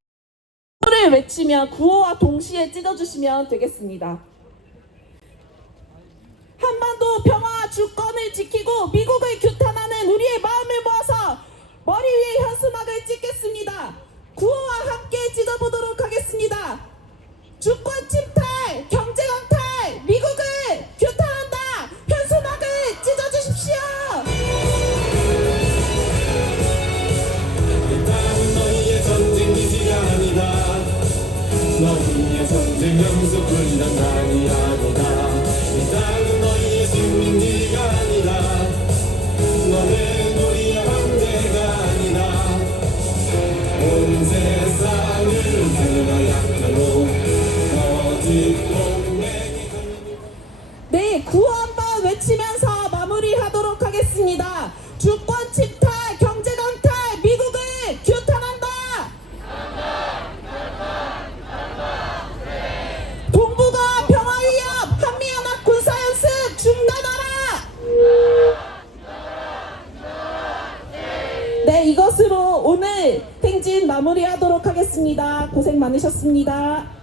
구호를 외치면 구호와 동시에 찢어주시면 되겠습니다. 한반도 평화와 주권을 지키고 미국을 규탄하는 우리의 마음을 모아서 머리 위에 현수막을 찍겠습니다. 구호와 함께 찢어보도록 하겠습니다. 주권 침탈, 경제 강탈, 미국을 규탄한다. 현수막을 찢어주십시오. 너희의 전쟁 연속 훈련단이 아니다. 이 땅은 너희의 식민지가 아니다. 너는 우리의 함대가 아니다. 온 세상을 들어야말로 거짓 동맹이. 네, 구호 한번 외치면서 마무리하도록 하겠습니다. 주권 침탈, 경제 강탈, 미국을 규탄한다. 동북아 평화 위협, 한미연합 군사연습 중단하라. 네, 이것으로 오늘 행진 마무리하도록 하겠습니다. 고생 많으셨습니다.